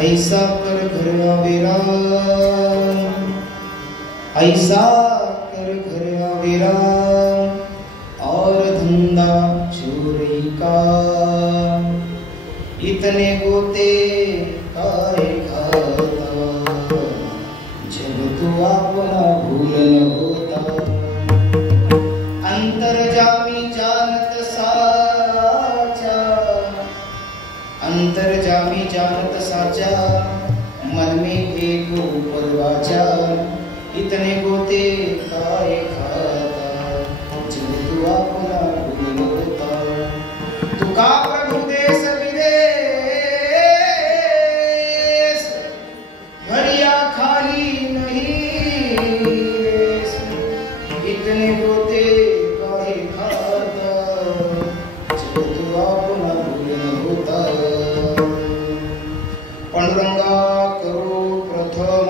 ऐसा कर घर आवेरा, ऐसा कर घर आवेरा और धंधा चोरी का, इतने गोते काहे खाता जब तू अपना भूल न होता। अंतर्जामी जानत साचा, अंतर्जामी जानत साचा, मन में एक ऊपर वाचा, इतने गोते काहे खाता जब तू अपना भूल न होता। तू का प्रभु देश विदेश भरिया खाली नहीं, इतने गोते काहे खाता जब तू अपना भूल न होता। पांडुरंगा करो प्रथम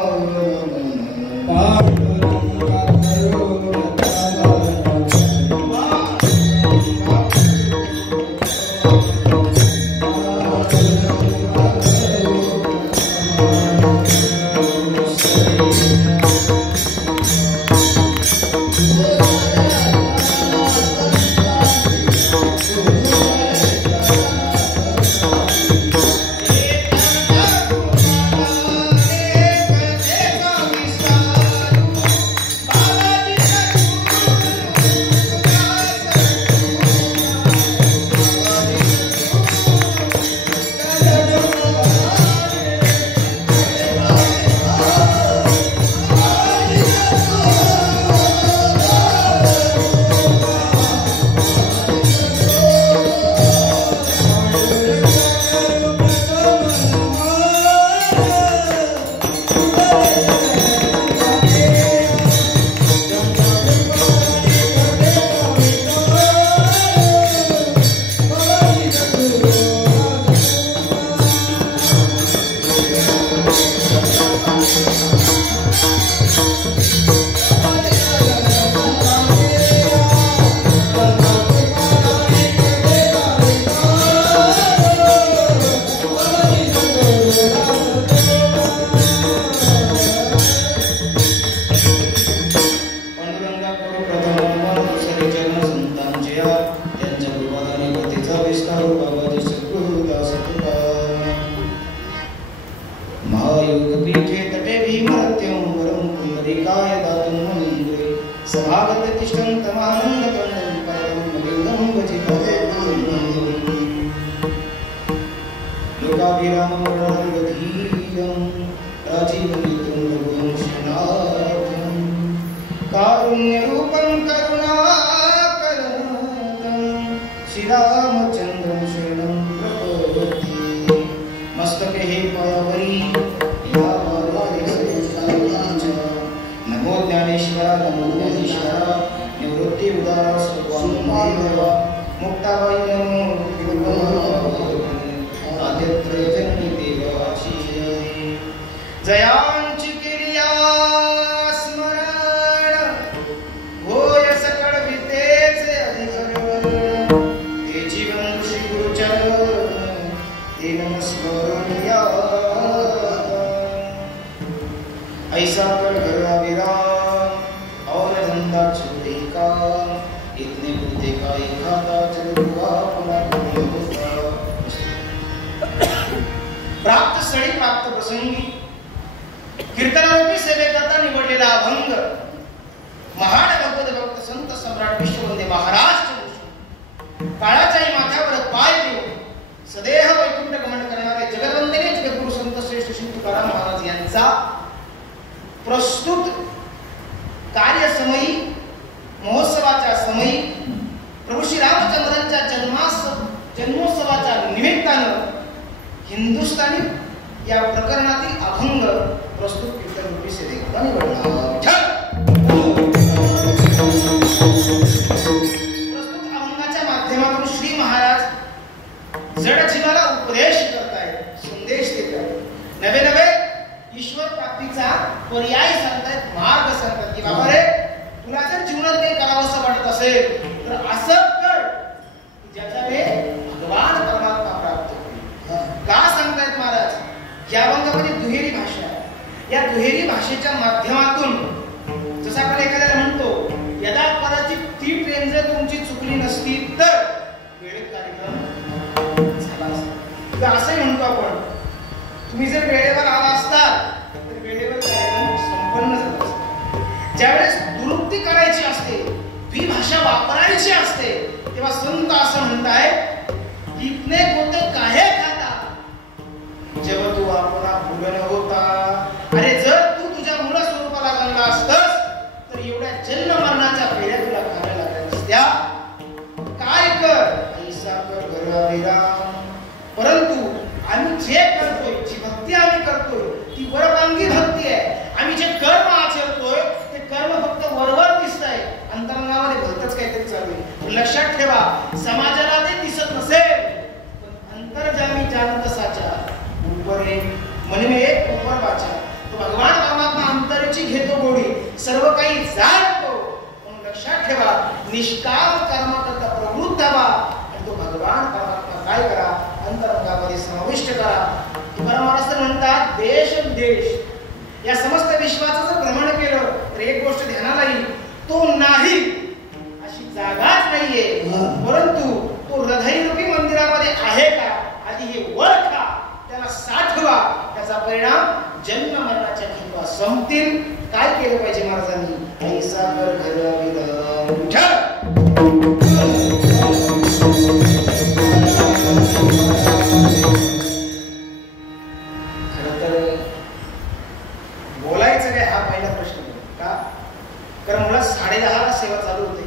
छुटे का इतने बुद्धे का एखादा जल दुआ पुन्हा पुण्य होता. प्राप्त स्थळी प्राप्त प्रसंगी कीर्तनारूपी सेवेकरता निवडलेला अभंग महान भगवत भक्त संत सम्राट विश्ववंदे महाराज काळाच्याही माथ्यावर पाय देऊन सदेह वैकुंठ गमन करणारे जगदवंदनीय जगद्गुरु संत श्रेष्ठ श्री तुकाराम महाराज यांचा प्रस्तुत कार्यसमयी महोत्सवाच्या समयी प्रभू श्री रामचंद्रांच्या जन्मोत्सवाच्या निमित्तानं हिंदुस्थानी या प्रकरणातील अभंग प्रस्तुत कीर्तनरूपी सेवेकरता निवडला. प्रस्तुत अभंगाच्या माध्यमातून श्री महाराज जड जीवाला उपदेश करतायत, संदेश देतात, नवे नवे ईश्वर प्राप्तीचा पर्याय सांगतायत, मार्ग सांगतात की बाबा रे तुला जर जीवनात काही करावंसं वाटत असेल तर असं कर ज्याच्याने भगवान परमात्मा प्राप्त होईल. का सांगतायत महाराज? या अभंगामध्ये दुहेरी भाषा आहे. या दुहेरी भाषेच्या माध्यमातून जसं आपण एखाद्याला म्हणतो यदा कदाचित ती ट्रेन जर तुमची चुकली नसती तर वेळेत कार्यक्रम झाला असता. असंही म्हणतो आपण तुम्ही जर वेळेवर आला असता तर वेळेवर कार्यक्रम संपन्न झाला असता. ज्यावेळेस दुरुक्ती करायची असते, ही भाषा वापरायची असते, तेव्हा संत असं म्हणताय इतने गोते काहे खाता जेव्हा तू आपला भूगन होता. अरे जर तू तुझ्या मूळ स्वरूपाला जमला असतस तर एवढ्या जन्म मरणाच्या फेऱ्या तुला घालायला लागल्या नसत्या. काय कर ऐसा कर घराविराम. परंतु आम्ही जे करतोय, जी भक्ती आम्ही करतोय ती वरवांगी भक्ती आहे. आम्ही जे कर्म आचरतोय ते कर्म फक्त वरवर दिसत आहे, अंतरंगामध्ये भलतच काहीतरी चालू आहे. लक्षात ठेवा, समाजाला ते दिसत नसेल पण अंतर्जामी जानत साचा उपरे मन में एक ऊपर वाचा. तो भगवान परमात्मा अंतरची घेतो गोडी, सर्व काही जाणतो. म्हणून लक्षात ठेवा, निष्काम कर्म करता प्रवृत्त व्हा आणि तो भगवान परमात्मा काय करा अंतरंगामध्ये समाविष्ट करा. तुकाराम महाराज म्हणतात देश विदेश या समस्त विश्वाचं जर भ्रमण केलं तर एक गोष्ट ध्यानाला येईल, तो नाही अशी जागाच नाहीये, परंतु तो हृदयरूपी मंदिरामध्ये आहे का आधी हे ओळखा, त्याला साठवा. त्याचा परिणाम जन्म मरणाच्या खेपा संपतील. काय केलं पाहिजे महाराजांनी? ऐसा कर घराविराम. खरं तर बोलायचं काय हा पहिला प्रश्न का? कारण मुळात 10:30 सेवा चालू होते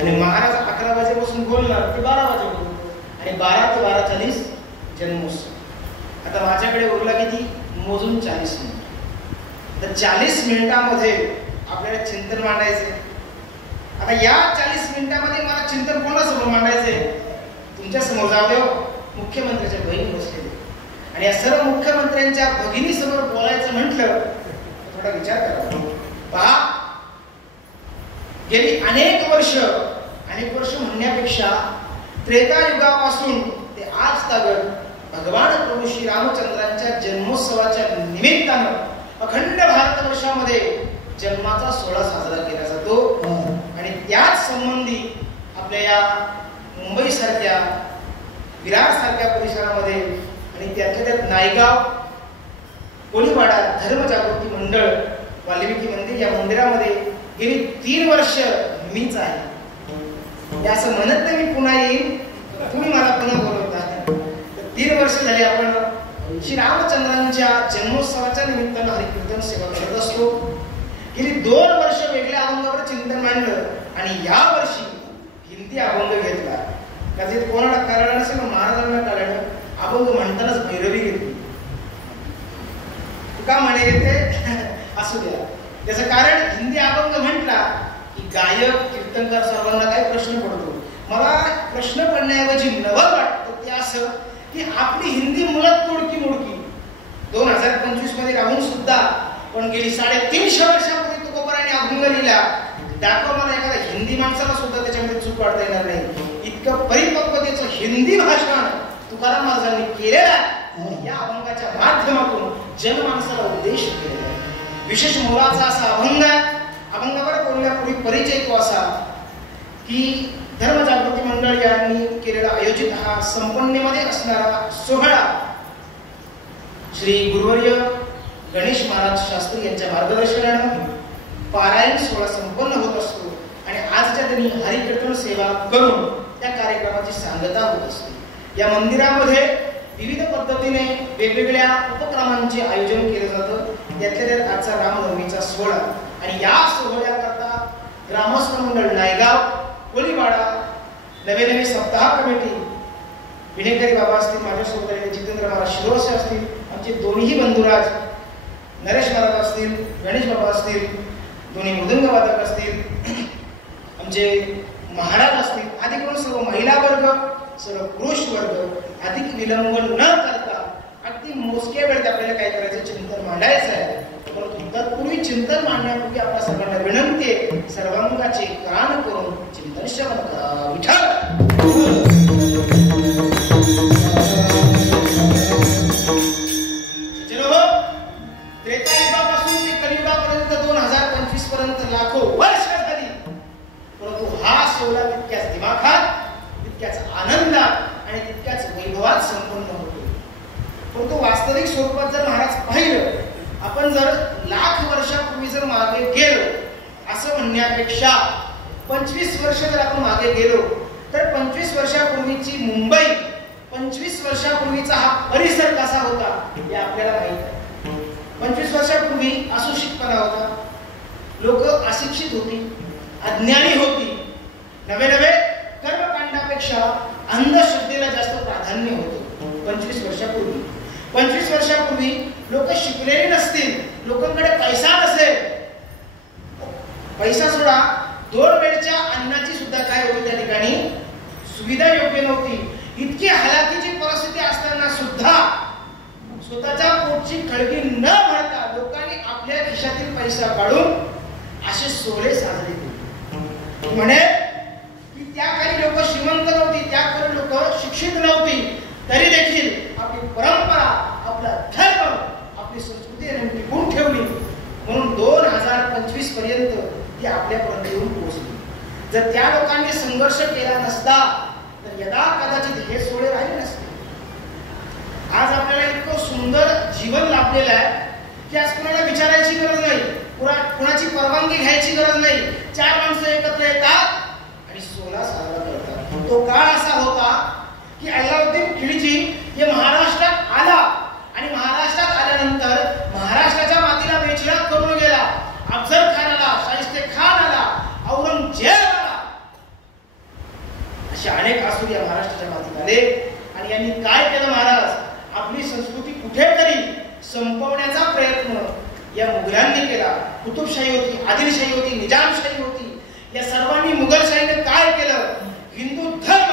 आणि महाराज 11 वाजेपासून बोलणार ते 12 वाजेपर्यंत आणि 12 ते 12:40 जन्मोत्सव. आता माझ्याकडे उरला किती? मोजून 40 मिनिट. तर 40 मिनिटांमध्ये आपल्याला चिंतन मांडायचे. आता या 40 मिनिटांमध्ये मला चिंतन कोणासमोर मांडायचे? तुमच्या समोर जाऊ देव मुख्यमंत्र्याच्या बहिणी बसलेले आणि या सर्व मुख्यमंत्र्यांच्या भगिनी समोर बोलायचं म्हटलं थोडा विचार करा. पहा, गेली अनेक वर्ष म्हणण्यापेक्षा त्रेतायुगापासून ते आज तागत भगवान प्रभू श्री रामचंद्रांच्या जन्मोत्सवाच्या निमित्तानं अखंड भारतवर्षामध्ये जन्माचा सोहळा साजरा केला जातो. आणि त्याच संबंधी आपल्या या मुंबई सारख्या विरार सारख्या परिसरामध्ये आणि त्यातल्या त्यात नायगाव, कोळीवाडा धर्मजागृती मंडळ, वाल्मिकी मंदिर या मंदिरामध्ये गेली 3 वर्ष मीच आहे. असं म्हणत नाही मी पुन्हा येईन, तुम्ही मला पुन्हा बोलवता. 3 वर्ष झाली आपण श्री रामचंद्रांच्या जन्मोत्सवाच्या निमित्तानं हरिकीर्तन सेवा करत असतो. गेली 2 वर्ष वेगळ्या अभंगावर चिंतन मांडलं आणि या वर्षी हिंदी अभंग घेतला. कदाचित कोणाला कारण नसेल, महाराजांना कारण अभंग म्हणतानाच भैरवी घेतली. का म्हणे घेते असू द्या. त्याचं कारण हिंदी अभंग म्हटला की गायक कीर्तनकार सर्वांना काही प्रश्न पडतो. मला प्रश्न पडण्याऐवजी नवं वाटतं ते असं की आपली हिंदी मुळात तोडकी मोडकी 2025 मध्ये राहून सुद्धा पण गेली 350 वर्षापूर्वी तुकोबाराने अभंग लिहिला. दाखव मला एखाद्या हिंदी माणसाला सुद्धा त्याच्यामध्ये चूक काढता येणार नाही. इतकं परिपक्वतेचं हिंदी भाषण तुकाराम महाराजांनी केलेलं या अभंगाच्या माध्यमातून जनमानसाला उद्देश केलेला आहे. विशेष मोलाचा असा अभंग आहे. अभंगावर बोलण्यापूर्वी परिचय तो असा की धर्मजागृती मंडळ यांनी केलेला आयोजित हा संपन्नेमध्ये असणारा सोहळा श्री गुरुवर्य गणेश महाराज शास्त्री यांच्या मार्गदर्शनाने पारायण सोहळा संपन्न होत असतो आणि आजच्या दिनी हरिकीर्तन सेवा करून त्या कार्यक्रमाची सांगता होत असते। या मंदिरामध्ये विविध पद्धतीने वेगवेगळ्या उपक्रमांचे आयोजन केले जातं। त्यातल्या त्यात आजचा रामनवमीचा सोहळा आणि या सोहळ्याकरता ग्रामस्थ मंडळ नायगाव, कोलीवाडा, नवे सप्ताह कमिटी, विनेकरी बाबा असतील, माझ्यासोबत आलेले जितेंद्र महाराज शिरोसे असतील, आमचे दोन्ही बंधुराज नरेश महाराज असतील, गणेश बाबा असतील, दोन्ही मृदंग वादक असतील, आमचे महाराज असतील, आदी करून सर्व महिला वर्ग, सर्व पुरुष वर्ग अधिक विलंब न करता अगदी मोजक्या वेळेत आपल्याला काय करायचं, चिंतन मांडायचं आहे। परंतु तत्पूर्वी चिंतन मांडण्यापूर्वी आपल्या सर्वांना विनंती आहे, सर्वांगाचे कान करून चिंतन श्रवण करा। विठ्ठल त्रेतायुगापासून ते कलियुगापर्यंत 2025 पर्यंत लाखो वर्ष झाली, परंतु हा सोहळा तितक्याच दिमाखात, तितक्याच आनंदात आणि तितक्याच वैभवात संपन्न होतो। परंतु वास्तविक स्वरूपात जर महाराज पाहिलं, आपण जर लाख वर्षापूर्वी जर मागे गेलो असं म्हणण्यापेक्षा 25 वर्ष जर आपण मागे गेलो तर 25 वर्षापूर्वीची मुंबई, 25 वर्षापूर्वीचा हा परिसर कसा होता हे आपल्याला माहित आहे। 25 वर्षापूर्वी असुशिक्षितपणा होता, लोक अशिक्षित होती, अज्ञानी होती, नवे कर्मकांडापेक्षा अंधश्रद्धेला जास्त प्राधान्य होतं। 25 वर्षापूर्वी 25 वर्षापूर्वी लोक शिकलेले नसतील, लोकांकडे पैसा नसेल, पैसा सोडा 2 वेळच्या अन्नाची सुद्धा काय होती त्या ठिकाणी सुविधा योग्य नव्हती। इतकी हलाखीची परिस्थिती असताना सुद्धा स्वतःच्या पोटची खळगी न भरता लोकांनी आपल्या खिशातील पैसा काढून असे सोहळे साजरे केले। म्हणे की त्या काही लोक श्रीमंत नव्हती, त्या काही लोक शिक्षित नव्हती, तरी देखील आपली परंपरा, आपला धर्म, आपली संस्कृती टिकून ठेवली, म्हणून 2025 पर्यंत ती आपल्यापर्यंत येऊन पोहोचली। जर त्या लोकांनी संघर्ष केला नसता तर यदा कदाचित हे सोहळे राहिले नसते। आज आपल्याला इतकं सुंदर जीवन लाभलेलं आहे की आज कुणाला विचारायची गरज नाही, कुणाची परवानगी घ्यायची गरज नाही, 4 माणसं एकत्र येतात आणि सोहळा साजरा करतात। तो काळ असा होता की अल्लाउद्दीन खिलजी हे महाराष्ट्रात आला आणि महाराष्ट्रात आल्यानंतर महाराष्ट्राच्या मातीला बेचिराग करून गेला। अफजल खान आला, शाहिस्ते खान आला, औरंगजेब आला, असे अनेक असुर या महाराष्ट्राच्या मातीत आले आणि यांनी काय केलं, महाराज आपली संस्कृती कुठेतरी संपवण्याचा प्रयत्न या मुघलांनी केला। कुतुबशाही होती, आदिलशाही होती, निजामशाही होती, या सर्वांनी मुघलशाहीने काय केलं, हिंदू धर्म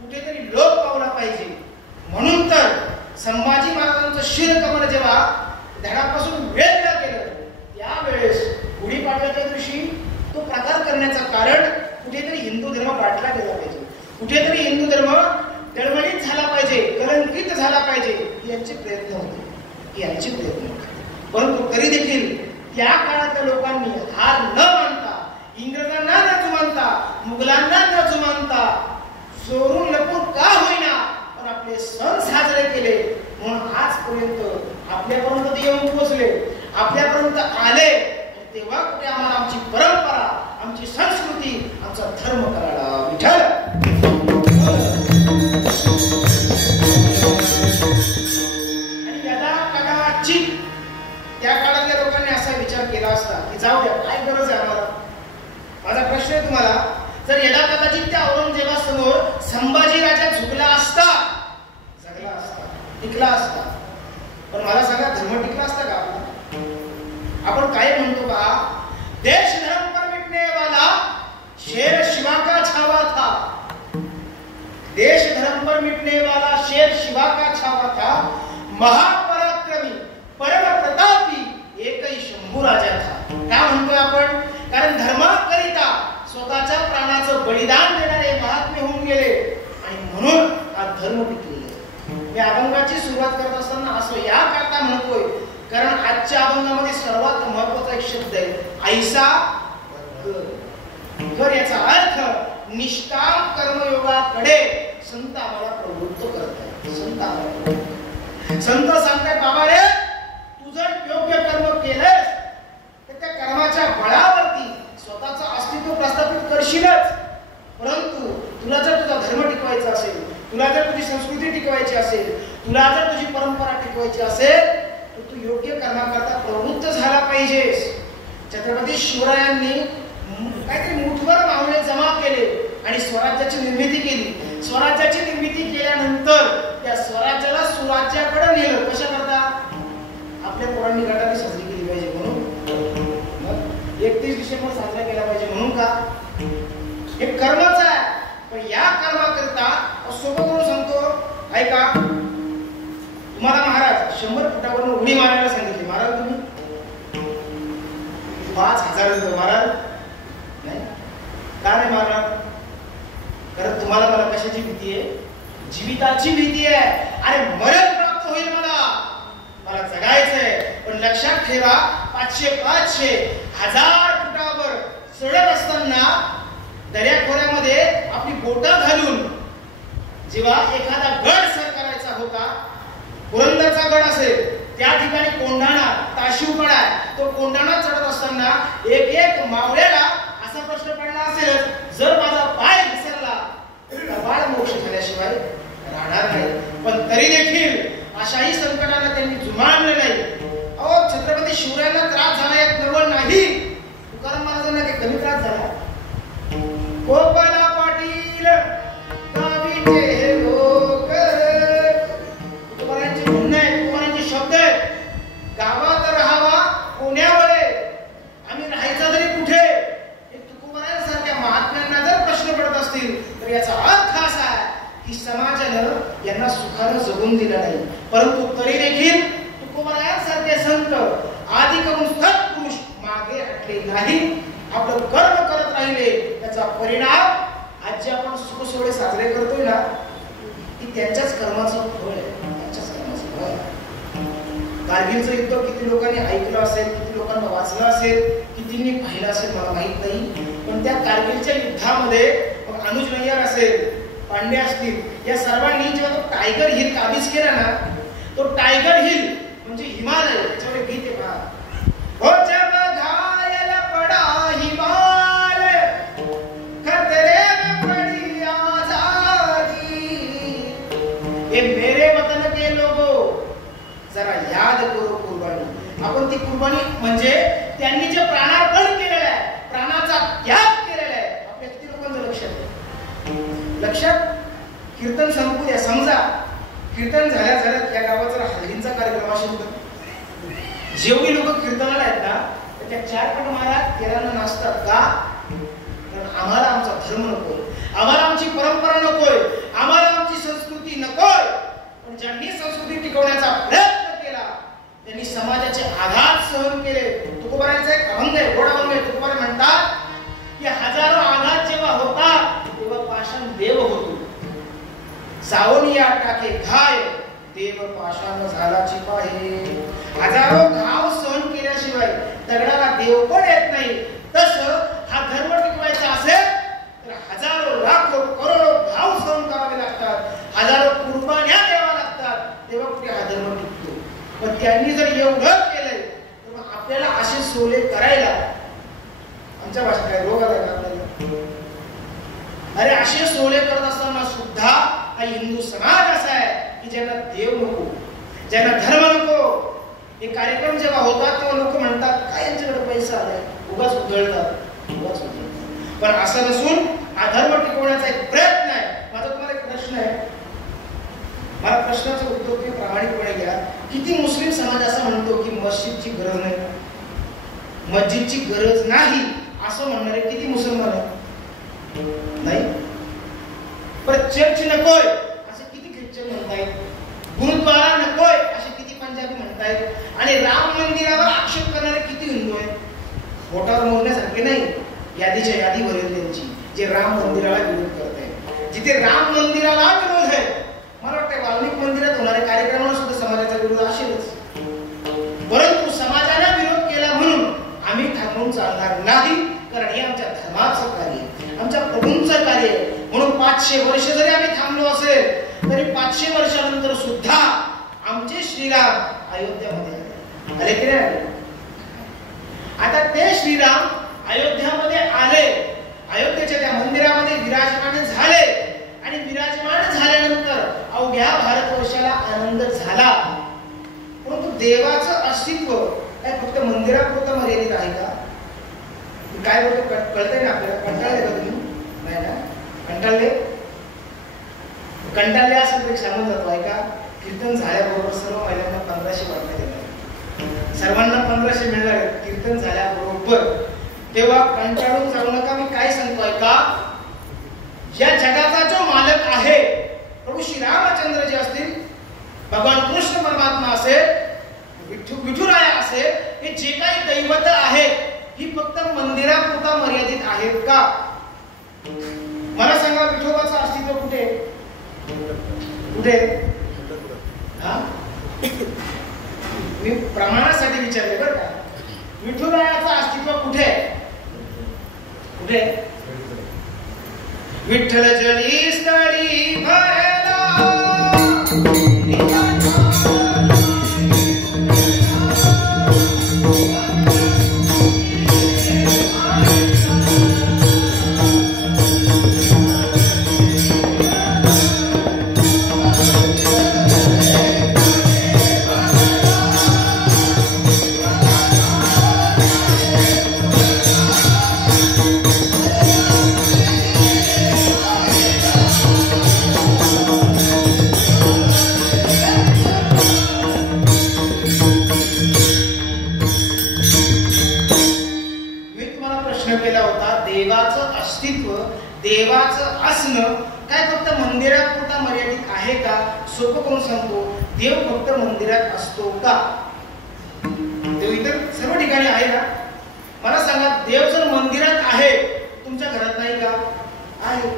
कुठेतरी लोप पावला पाहिजे म्हणून तर संभाजी महाराजांचं शिरकमल जेव्हा धडापासून वेगळं केलं, त्यावेळेस गुढीपाडव्याच्या दिवशी तो प्रकार करण्याचं कारण कुठेतरी हिंदू धर्म बाटला गेला पाहिजे, कुठेतरी हिंदू धर्म डळमळीत झाला पाहिजे, कलंकित झाला पाहिजे, यांचे प्रयत्न होते, यांचे प्रयत्न होते। परंतु तरी देखील त्या काळातल्या लोकांनी हार न मानता, इंग्रजांना न जुमानता, मुघलांना न जुमानता, चोरून लपून का होईना पण आपले सण साजरे केले, म्हणून आजपर्यंत आपल्यापर्यंत ते येऊन पोहोचले, आपल्यापर्यंत आले। तेव्हा कुठे आम्हाला आमची परंपरा, आमची संस्कृती, आमचा धर्म करायला विठ्ठल। आणि यदा कदाचित त्या काळातल्या लोकांनी असा विचार केला असता की जाऊ द्या, काय गरज आहे आम्हाला। माझा प्रश्न आहे तुम्हाला, जर यदा कदाचित त्या औरंगजेबासमोर संभाजी राजा झुकला असता, जगला असता, टिकला असता, पण मला सांगा धर्म टिकला असता का आपला? आपण काय म्हणतो बा, देश धर्म पर मिटने वाला शेर शिवा का छावा था, देश धर्म पर मिटने वाला शेर शिवा का छावा था, महापराक्रमी परम प्रतापी एकही शंभू राजा था। काय म्हणतोय आपण? कारण धर्माकरिता स्वतःच्या प्राणाचं बलिदान देणारे महात्मे होऊन गेले आणि म्हणून हा धर्म टिकलेला। मी अभंगाची सुरुवात करत असताना असं या करता म्हणतोय कारण आजच्या अभंगामध्ये सर्वात महत्त्वाचा एक शब्द आहे, ऐसा तर याचा अर्थ निष्काम कर्मयोगाकडे संत आम्हाला प्रवृत्त करत आहेत. संत सांगताय बाबा रे, तू जर योग्य कर्म केलंस तर त्या कर्माच्या बळावरती स्वतःचं अस्तित्व प्रस्थापित करशीलच, परंतु तुला जर तुझा धर्म टिकवायचा असेल, तुला जर तुझी संस्कृती टिकवायची असेल, तुला जर तुझी परंपरा टिकवायची असेल, तर तू योग्य कर्माकरता प्रवृत्त झाला पाहिजेस. छत्रपती शिवरायांनी काहीतरी मुठभर मावळे जमा केले आणि स्वराज्याची निर्मिती केली. स्वराज्याची निर्मिती केल्यानंतर त्या स्वराज्याला सुराज्याकडे नेलं. कशा करता? आपल्या पोरांनी गटारी साजरी केली पाहिजे म्हणून, 31 डिसेंबर साजरा केला पाहिजे म्हणून का? हे कर्मच आहे. पण या कर्माकरता सोबत म्हणून सांगतो, ऐका, तुम्हाला महाराज 100 फुटावरून उडी मारायला सांगितली, माराल तुम्ही? 5000 रुपये माराल? नाही. का नाही मारणार? कारण तुम्हाला मला कशाची भीती आहे? जीविताची भीती आहे. अरे मरण प्राप्त होईल, मला जगायचंय. पण लक्षात ठेवा, 500, 1000 फुटावर चढत असताना दर्याखोऱ्यामध्ये आपली बोटं घालून जेव्हा एखादा गड सर करायचा होता, पुरंदरचा गड असेल, त्या ठिकाणी कोंढाणा ताशिवकडा आहे, तो कोंढाणा चढत असताना एक मावळ्याला असा प्रश्न पडला असेल, जर माझा पाय घसरला तर बाळ मोक्ष झाल्याशिवाय राहणार नाही. पण तरी देखील अशाही संकटाला त्यांनी जुमानले नाही. अहो, छत्रपती शिवरायांना त्रास झाला यात नवल नाही. तुकाराम महाराजांना काही कमी त्रास झाला? गोपाला पाटील गावीचे लोक, तुकारामांचे म्हणणे आहे, तुकारामांचे शब्द आहेत, गावात राहावा कोण्यावळे, आम्ही राहायचं तरी कुठे. हे तुकोबारायांसारख्या महात्म्यांना जर प्रश्न पडत असतील तर याचा अर्थ असा आहे की समाजानं यांना सुखानं जगून दिलं नाही, परंतु तरी देखील तुकोबारायांसारखे संत आदि करून सत्पुरुष मागे हटले नाही. आपलं कर्म करत राहिले, त्याचा परिणाम आज जे आपण सुखसोहळे साजरे करतोय ना, की त्यांच्याच कर्माचं फळ आहे. त्यांच्याच कर्माचं फळ आहे. कारगिलचं युद्ध किती लोकांनी ऐकलं असेल, किती लोकांना वाचलं असेल, कितींनी पाहिलं असेल मला माहित नाही. पण त्या कारगिलच्या युद्धामध्ये अनुज नय्यर असेल, पांडे असतील, या सर्वांनी जेव्हा तो टायगर हिल काबीज केला ना, तो टायगर हिल म्हणजे हिमालय, त्याच्यावर गीत आहे पहा, हो जब घायल पडा हिमालय खतरे में पड़ी आजादी, ये मेरे वतन के लोगो जरा याद करो कुर्बानी. आपण ती कुर्बानी म्हणजे त्यांनी जे प्राणार्पण केलेलं आहे, प्राणाचा त्याग केलेला आहे, आपल्या किती लोकांचं लक्षात. कीर्तन संपू द्या, समजा कीर्तन झाल्या या गावाचा हल्दींचा कार्यक्रम असेल तर जेवढी लोक कीर्तनाला आहेत ना, त्या 4 पट महाराज केरानं नाचतात का? कारण आम्हाला आमचा धर्म नकोय, आम्हाला आमची परंपरा नकोय, आम्हाला आमची संस्कृती नकोय. पण ज्यांनी संस्कृती टिकवण्याचा प्रयत्न केला त्यांनी समाजाचे आघात सहन केले. तुकोबारायांचा एक अभंग आहे, गोड अभंग आहे. तुकोबारा म्हणतात की हजारो आघात जेव्हा होतात तेव्हा पाषाण देव होतो, सावनिया टाके घाय देव पाषाण झाला चिपाहे. हजारो घाव सहन केल्याशिवाय दगडाला देव पण येत नाही. तसं हा धर्म टिकवायचा असेल तर हजारो लाखो करोडो घाव सहन करावे लागतात, हजारो कुर्बान्या द्याव्या लागतात, तेव्हा कुठे हा धर्म टिकतो. पण त्यांनी जर एवढं केलंय तर मग आपल्याला असे सोले करायला आमच्या भाषेत काय रोग आलाय का आपल्याला? अरे असे सोले करत असताना सुद्धा हा हिंदू समाज असा आहे की ज्यांना देव नको, ज्यांना धर्म नको. हे कार्यक्रम जेव्हा होतात तेव्हा लोक म्हणतात काय यांच्याकडे पैसा आलाय, उगाच उधळतात. पण असं नसून हा धर्म टिकवण्याचा एक प्रयत्न आहे. माझा तुम्हाला एक प्रश्न आहे, मला प्रश्नाचं उत्तर तुम्ही प्रामाणिकपणे घ्या. किती मुस्लिम समाज असं म्हणतो की मस्जिदची गरज नाही, मस्जिदची गरज नाही असं म्हणणारे किती मुसलमान आहेत? नाही. पण चर्च नकोय असे किती ख्रिश्चन म्हणतायत, गुरुद्वारा नकोय असे किती पंजाबी म्हणतायत, आणि राम मंदिरावर आक्षेप करणारे किती हिंदू आहेत? बोटावर मोजण्यासारखे नाही, यादीच्या यादी भरेल त्यांची जे राम मंदिराला विरोध करत आहेत. जिथे राम मंदिराला विरोध आहे, मला वाटतं वाल्मिक मंदिरात होणाऱ्या कार्यक्रमाला सुद्धा समाजाचा विरोध असेलच. परंतु समाजाने विरोध केला म्हणून आम्ही थांबून चालणार नाही, कारण हे आमच्या धर्माचं कार्य 500 वर्ष जरी आम्ही थांबलो असेल तरी 500 वर्षानंतर सुद्धा आमचे श्रीराम अयोध्यामध्ये आले की नाही? आता ते श्रीराम अयोध्यामध्ये आले, अयोध्येच्या त्या मंदिरामध्ये विराजमान झाले आणि विराजमान झाल्यानंतर अवघ्या भारतवर्षाला आनंद झाला. परंतु देवाचं अस्तित्व काय फक्त मंदिरापुरतं मर्यादित आहे का? काय बोलतो कळतंय ना आपल्याला? कंटाळले का तुम्ही? नाही ना? कंटाळले असेल तर सांगून जातो ऐका. कीर्तन झाल्याबरोबर सर्व महिलांना 1500 वाटण्यात येणार, सर्वांना 1500 मिळणार कीर्तन झाल्याबरोबर. तेव्हा कंटाळून जाऊ नका. मी काय सांगतो ऐका. या जगाचा जो मालक आहे प्रभू श्री रामचंद्र जे असतील, भगवान कृष्ण परमात्मा असेल, विठुराया असेल, हे जे काही दैवत आहेत ही फक्त मंदिरापुरता मर्यादित आहेत का? मला सांगा विठोबाचं अस्तित्व कुठे कुठे? हा, मी प्रमाणासाठी विचारले बरं का. विठुरायाचं अस्तित्व कुठे कुठे? विठ्ठल जळी स्थळी भरला, देवाचं असणं काय फक्त मंदिरापुरता मर्यादित आहे का? सोपं कोण सांगतो? देव फक्त मंदिरात असतो का? देव इतर सर्व ठिकाणी आहे ना? मला सांगा, देव जर मंदिरात आहे तुमच्या घरात नाही का? आहे.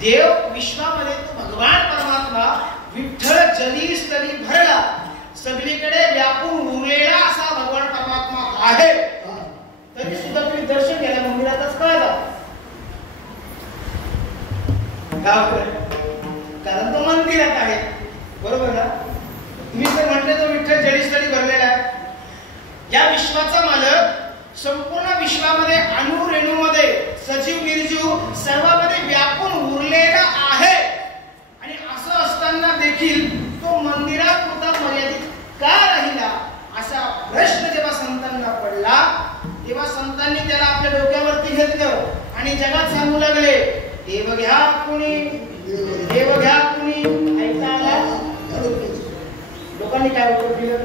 देव विश्वामध्ये तो भगवान परमात्मा विठ्ठल जली स्थली भरला, सगळीकडे व्यापून उरलेला असा भगवान परमात्मा आहे. तरी सुद्धा तुम्ही दर्शन घ्यायला मंदिरातच का जा? कारण तो मंदिरात आहे, बरोबर ना? तुम्ही तर म्हटले तो विठ्ठल जळीस्थळी भरलेला आहे. या विश्वाचा मालक संपूर्ण विश्वामध्ये अणु रेणूमध्ये सजीव निर्जीव सर्वांमध्ये व्यापून उरलेला आहे. आणि असं असताना देखील तो मंदिरापुरता मर्यादित का राहिला असा प्रश्न जेव्हा संतांना पडला तेव्हा संतांनी त्याला आपल्या डोक्यावरती घेतलं आणि जगात सांगू लागले, देव घ्या कुणी, देव घ्या कुणी. ऐकता आला? लोकांनी काय उत्तर दिलं?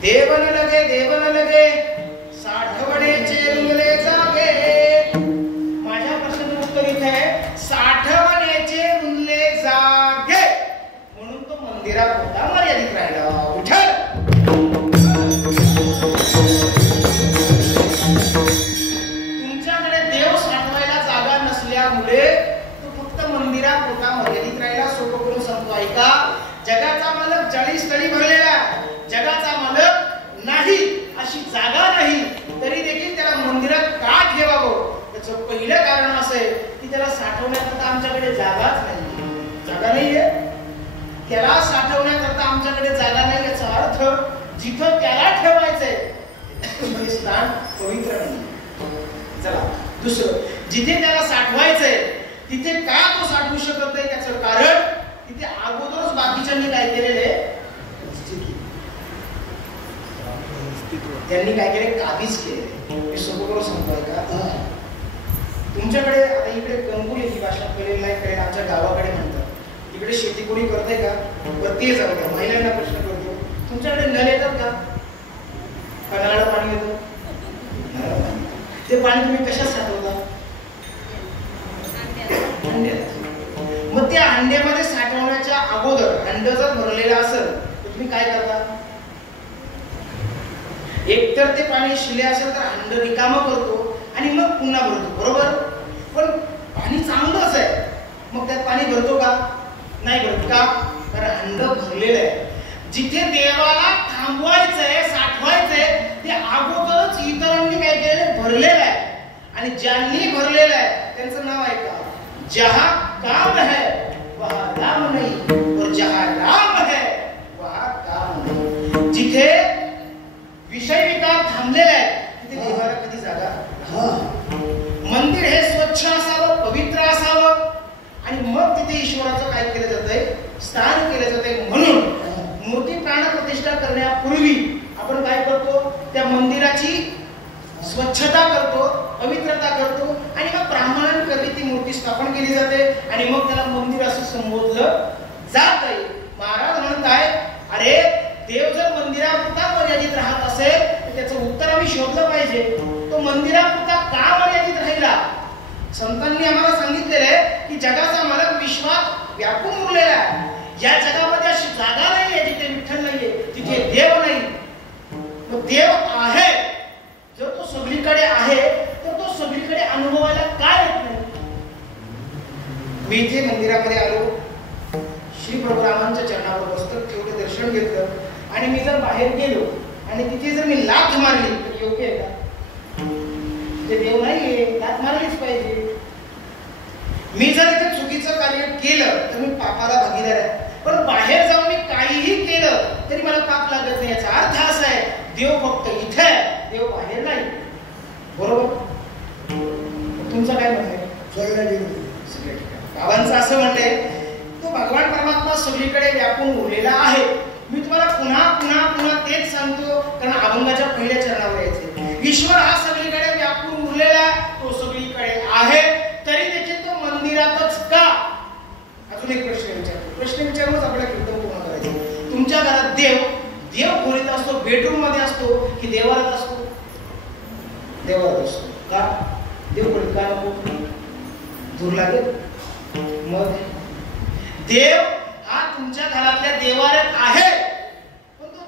देव न लगे, देव न लगे, साठवणेचे रुंगले जागे. माझ्या प्रश्नाचं उत्तर इथे आहे, साठवणेचे रुंगले जागे. म्हणून तो मंदिरापुरता मर्यादित राहिला. विठ्ठल तुमच्याकडे देव साठवायला जागा नसल्यामुळे तो फक्त मंदिरापुरता मर्यादित राहिला. सोपं करून सांगतो ऐका. जगाचा मालक जळीस्थळी भरलेला, जगाचा मालक नाही अशी जागा नाही तरी देखील त्याला मंदिरात का ठेवावं? त्याचं पहिलं कारण असं आहे की त्याला साठवण्याकरता आमच्याकडे जागाच नाही. जागा नाहीये, त्याला साठवण्याकरता आमच्याकडे जागा नाही. याचा अर्थ जिथं त्याला ठेवायचंय ते स्थान पवित्र नाही. चला दुसरं, जिथे त्याला साठवायचंय तिथे का तो साठवू शकत नाही? त्याचं कारण तिथे अगोदरच बाकीच्यांनी काय केलेले, त्यांनी काय केले, काबीज केले. मी सोपं करून सांगतोय का. तुमच्याकडे आता इकडे कंगुली ही भाषा पहिले नाही करेल, आमच्या गावाकडे म्हणतात. इकडे शेती कोणी करते का? वरती जाऊ द्या, महिलांना प्रश्न करतो. तुमच्याकडे नळ येतात का? नळाला पाणी येतं? ते पाणी तुम्ही कशात साठवता? मग त्या हंड्यामध्ये साठवण्याच्या अगोदर हंड जर भरलेला असेल तर तुम्ही काय करता? एकतर ते पाणी शिले असेल तर हंड रिकामा करतो आणि मग पुन्हा भरतो, बरोबर? पण पाणी चांगलंच आहे, मग त्यात पाणी भरतो का? नाही भरत का? कारण हंड भरलेलं आहे. जिथे देवाला थांबवायचंय, साठवायचंय ते अगोदरच इतरांनी काय केलेलं, भरलेलं आहे. आणि ज्यांनी भरलेलं आहे त्यांचं नाव आहे का? जहा काम है वहाँ राम नहीं, और जहाँ राम है वहाँ काम नहीं. जिथे विषय विकार थांबलेला आहे तिथे देवाला कधी जागा. मंदिर हे स्वच्छ असावं, पवित्र असावं, आणि मग तिथे ईश्वराचं काय केलं जातंय, स्थान केलं जातंय. म्हणून मूर्ती प्राण प्रतिष्ठा करण्यापूर्वी आपण काय करतो, त्या मंदिराची स्वच्छता करतो, पवित्रता करतो, आणि मग ब्राह्मण करवी ती मूर्ती स्थापन केली जाते, आणि मग त्याला मंदिर असं संबोधलं जात आहे. महाराज म्हणताय, अरे देव जर मंदिरापुरता मर्यादित राहत असेल तर त्याचं उत्तर आम्ही शोधलं पाहिजे. तो मंदिरापुरता का मर्यादित राहिला? संतांनी आम्हाला सांगितलेलं आहे की जगाचा मालक विश्वात व्यापून उरलेला आहे. या जगामध्ये अशी जागा नाहीये जिथे विठ्ठल नाहीये, तिथे देव नाही. देव आहे, जर तो सगळीकडे आहे तर तो सगळीकडे अनुभवायला काय येत नाही? मी इथे मंदिरामध्ये आलो, श्री प्रभू रामांच्या चरणावर मस्तक ठेवलं, दर्शन घेतलं, आणि मी जर बाहेर गेलो आणि तिथे जर मी लाथ मारली तर योग्य आहे का? ते देव नाहीये, लाथ मारलीच पाहिजे. मी जर इथे चुकीचं कार्य केलं तर मी पापाला भागीदार आहे, पण बाहेर जाऊन मी काहीही केलं तरी मला पाप लागत नाही. याचा अर्थ असा आहे, देव फक्त इथे आहे, देव बाहेर नाही. बरोबर? तुमचं काय म्हणणं आहे? बाबांचं असं म्हणणं, तो भगवान परमात्मा सगळीकडे व्यापून उरलेला आहे. मी तुम्हाला पुन्हा पुन्हा पुन्हा तेच सांगतो, कारण अभंगाच्या पहिल्या चरणावर यायचे. ईश्वर हा सगळीकडे व्यापून उरलेला, तो सगळीकडे आहे, तरी देखील तो मंदिरातच का? अजून एक प्रश्न विचारूनच आपल्याला कीर्तन पूर्ण करायचं. तुमच्या घरात देव खोलीत असतो, बेडरूम मध्ये असतो की देवारात असतो? देवारात असतो. का? देव खोलीत का नको? दूर लागेल. मग देव हा तुमच्या घरातल्या देवाऱ्यात आहे, पण तो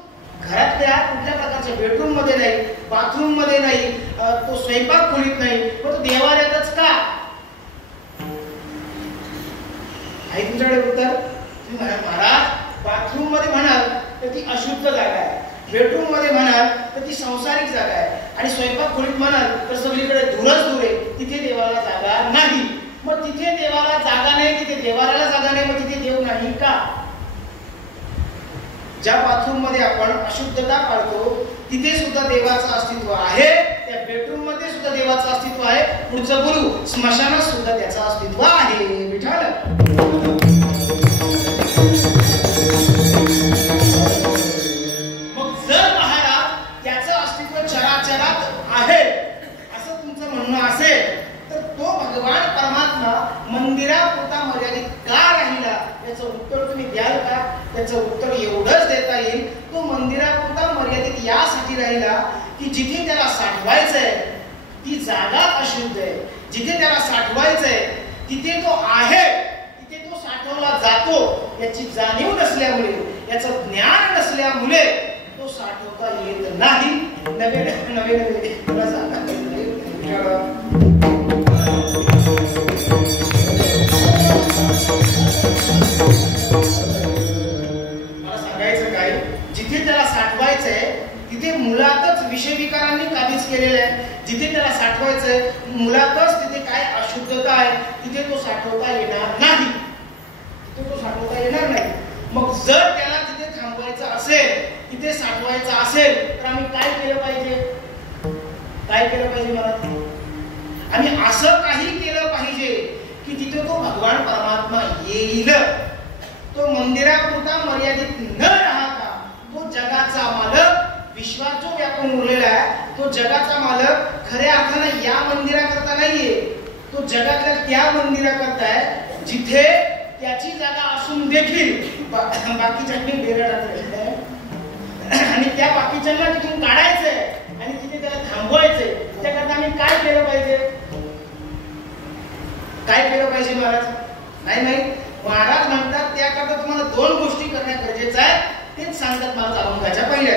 घरातल्या कुठल्या प्रकारच्या बेडरूम मध्ये नाही, बाथरूम मध्ये नाही, तो स्वयंपाक खोलीत नाही, पण तो देवाऱ्यातच का आहे? तुमच्याकडे उत्तर. महाराज, बाथरूम मध्ये म्हणाल तर ती अशुद्ध जागा आहे, बेडरूम मध्ये म्हणाल तर ती संसारिक जागा आहे, आणि स्वयंपाक खोलीत म्हणाल तर सगळीकडे धूरच धूर आहे, तिथे देवाला जागा नाही. मग तिथे देवाला जागा नाही, तिथे देवाला जागा नाही, मग तिथे देव नाही का? ज्या बाथरूम मध्ये आपण अशुद्धता पाळतो तिथे सुद्धा देवाचं अस्तित्व आहे, त्या बेडरूम मध्ये सुद्धा देवाचं अस्तित्व आहे. पुढचं बोलू, स्मशानात सुद्धा त्याचं अस्तित्व आहे. विठ्ठल. मग जर महाराज त्याचं अस्तित्व चराचरात आहे असं तुमचं म्हणणं असेल, तर तो भगवान परमात्मा मंदिरापुरता मर्यादित का राहिला? याचं उत्तर तुम्ही द्याल का? त्याचं उत्तर एवढंच देता येईल, तो मंदिरापुरता मर्यादित यासाठी राहिला की जिथे त्याला साठवायचंय ती जागा अशुद्ध आहे. जिथे त्याला साठवायचंय तिथे तो आहे, तिथे तो साठवला जातो. याची जाणीव नसल्यामुळे, याचं ज्ञान नसल्यामुळे तो साठवता येत नाही. नवे नवे नवे मला सांगा. मला सांगायचं काय, जिथे त्याला साठवायचंय तिथे मुळातच विषय विकारांनी काबीज केलेलं आहे. जिथे त्याला साठवायचंय मुळातच तिथे काय अशुद्धता आहे, तिथे तो साठवता येणार नाही, तिथे तो साठवता येणार नाही. मग जर त्याला तिथे थांबवायचं असेल, तिथे साठवायचं असेल, तर आम्ही काय केलं पाहिजे? काय केलं पाहिजे? मला आम्ही असं काही केलं पाहिजे की तिथे तो भगवान परमात्मा येईल. तो मंदिरापुरता मर्यादित न राहता तो जगाचा मालक, विश्वात जो व्यापून उरलेला आहे, तो जगाचा मालक खऱ्या अर्थाने या मंदिराकरता नाहीये, तो जगातल्या त्या मंदिराकरता आहे जिथे त्याची जागा असून देखील बाकीच्यांनी बेरा टाकलेला आहे, आणि त्या बाकीच्यांना तिथून काढायचंय आणि तिथे त्याला थांबवायचंय. त्याकरता आम्ही काय केलं पाहिजे? काय केलं पाहिजे महाराज? नाही, महाराज म्हणतात त्याकरता तुम्हाला दोन गोष्टी करणं गरजेचं आहे. तेच सांगतात महाराज अभंगाच्या पहिल्या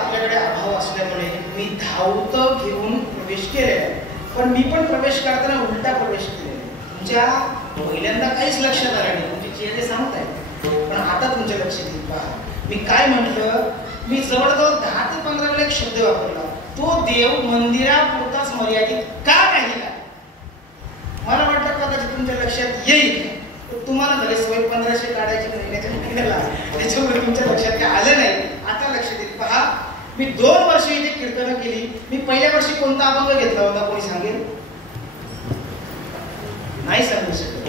आपल्याकडे अभाव असल्यामुळे मी धावतं घेऊन प्रवेश केलेला आहे. पण मी पण प्रवेश करताना उलटा प्रवेश केलेला आहे. तुमच्या पहिल्यांदा काहीच लक्षात आलं नाही, तुमचे चेहरे सांगताय, पण आता तुमच्या लक्षात येईल. पहा मी काय म्हटलं, मी जवळजवळ 10 ते 15 वेळा एक शब्द वापरला, तो देव मंदिरापुरताच मर्यादित का राहिला. मला वाटलं कदाचित तुमच्या लक्षात येईल. तुम्हाला झाले सवय 1500 काढायची महिन्याच्या महिन्याला, त्याच्यामुळे तुमच्या लक्षात काय आलं नाही. आता लक्षात येईल. पहा मी 2 वर्ष इथे कीर्तन केली. मी पहिल्या वर्षी कोणता अभंग घेतला होता कोणी सांगेल? नाही सांगू शकत.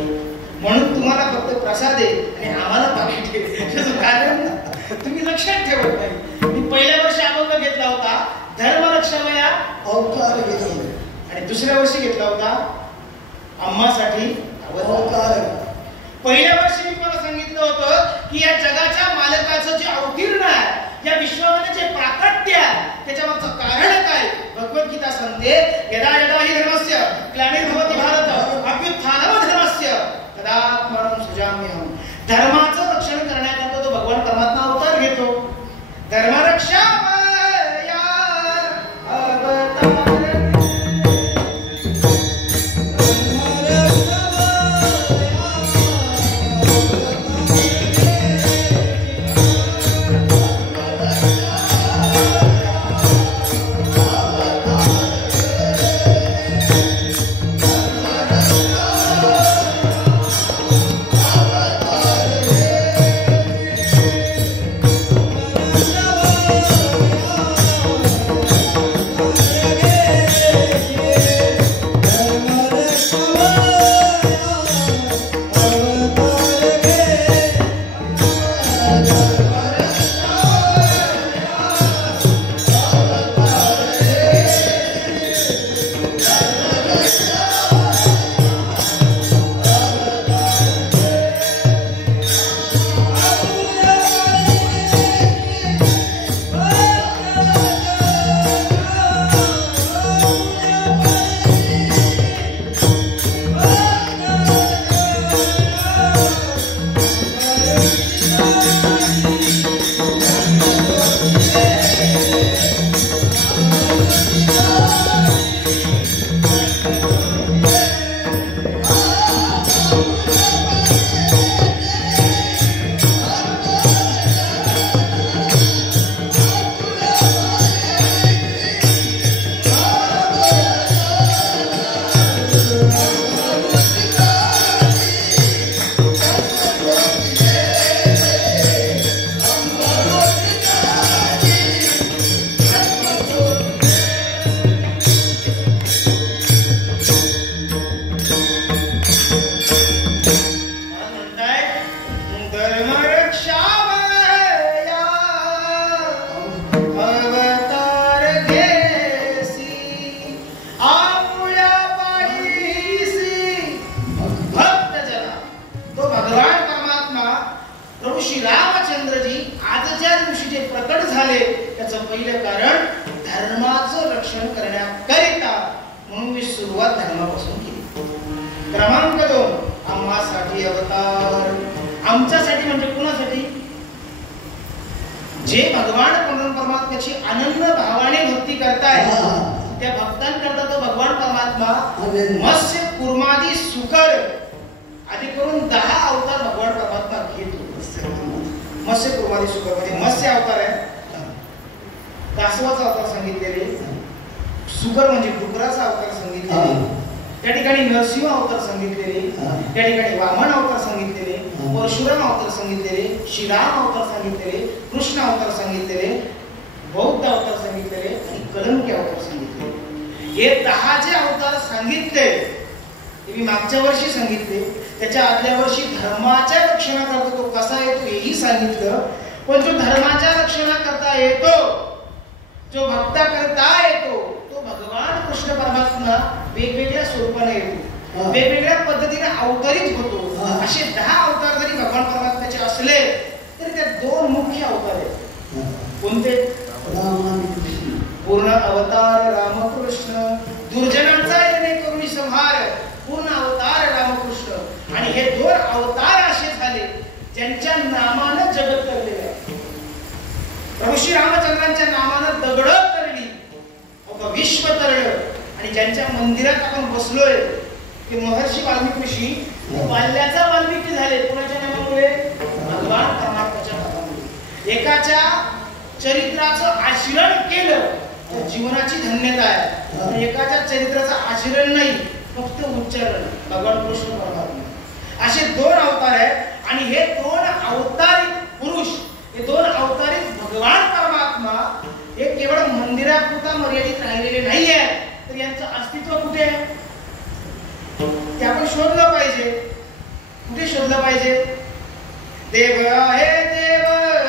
म्हणून तुम्हाला फक्त प्रसाद आहे आणि आम्हाला पाकिट आहे. त्याचं कारण तुम्ही लक्षात ठेवत नाही. मी पहिल्या वर्षी अभंग घेतला होता धर्मरक्षामया अवतार घेतला, आणि दुसऱ्या वर्षी घेतला होता अम्मासाठी अवतार. पहिल्या वर्षी मी मला सांगितलं होतं की या जगाच्या मालकाचं जे अवतीर्ण आहे, या विश्वामध्ये जे प्राकट्य आहे, त्याच्यावरचं कारण काय. भगवद्गीता सांगते यदा यदा हि धर्मस्य ग्लानिर्भवति भारत अभ्युत्थानम धर्मस्य तदात्मानं सृजाम्यहम्. धर्माचं रक्षण करण्याकरता तो भगवान परमात्मा अवतार घेतो. धर्मरक्षा प्रभू श्री रामचंद्रांच्या नावानं दगड तरली, विश्व तरलं. आणि ज्यांच्या मंदिरात आपण बसलोय ते महर्षी वाल्मिकी ऋषी बाल्याचा वाल्मिकी झाले. कोणाच्या नावामुळे? भगवान परमात्म्याच्या नावामुळे. एकाच्या चरित्राचं आचरण केलं तर जीवनाची धन्यता आहे. एकाच्या चरित्राचं आचरण नाही, फक्त उच्चारण. भगवान कृष्ण परमात्मा असे दोन अवतार आहेत. आणि हे दोन अवतारित पुरुष, हे दोन अवतारित भगवान परमात्मा हे केवळ मंदिरापुरता मर्यादित राहिलेले नाहीये, तर यांचं अस्तित्व कुठे आहे ते आपण शोधलं पाहिजे. कुठे शोधलं पाहिजे? देव आहे, देव आहे,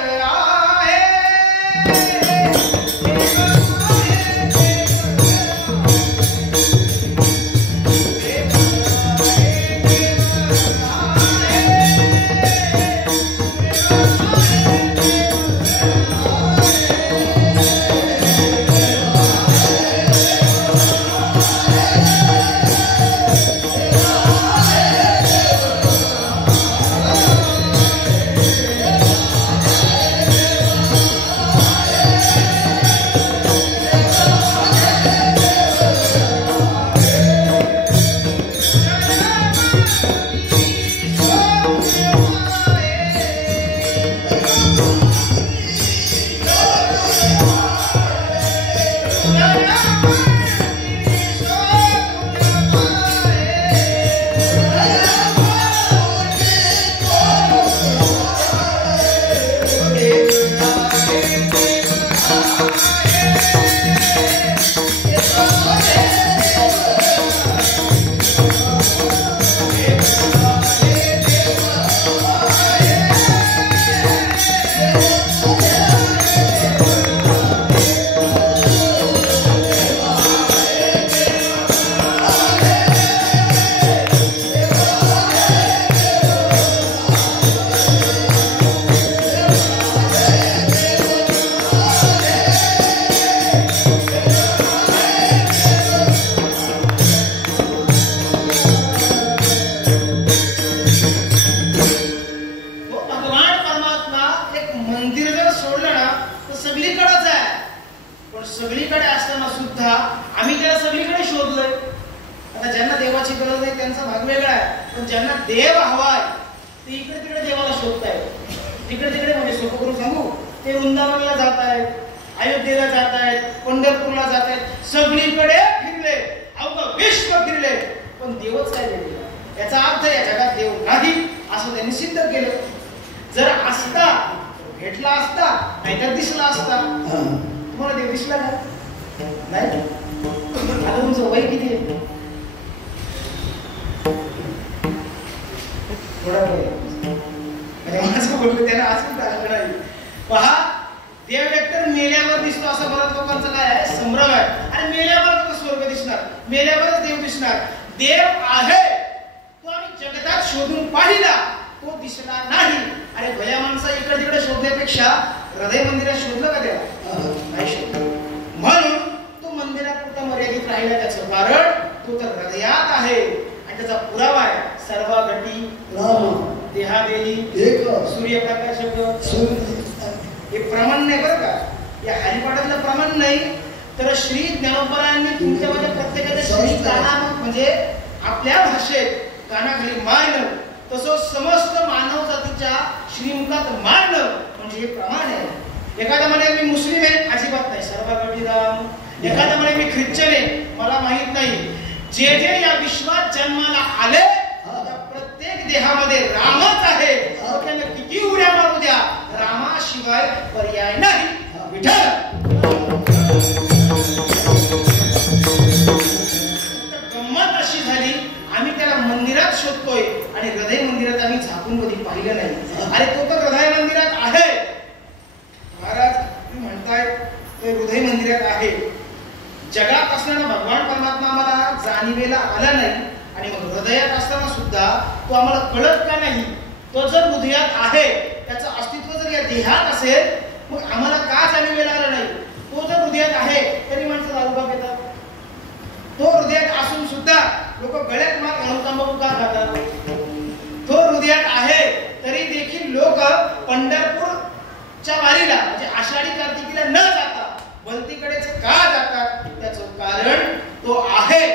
च्या वारीला म्हणजे आषाढी कार्तिकीला न जाता भलतीकडेच का जातात? त्याचं कारण तो आहे,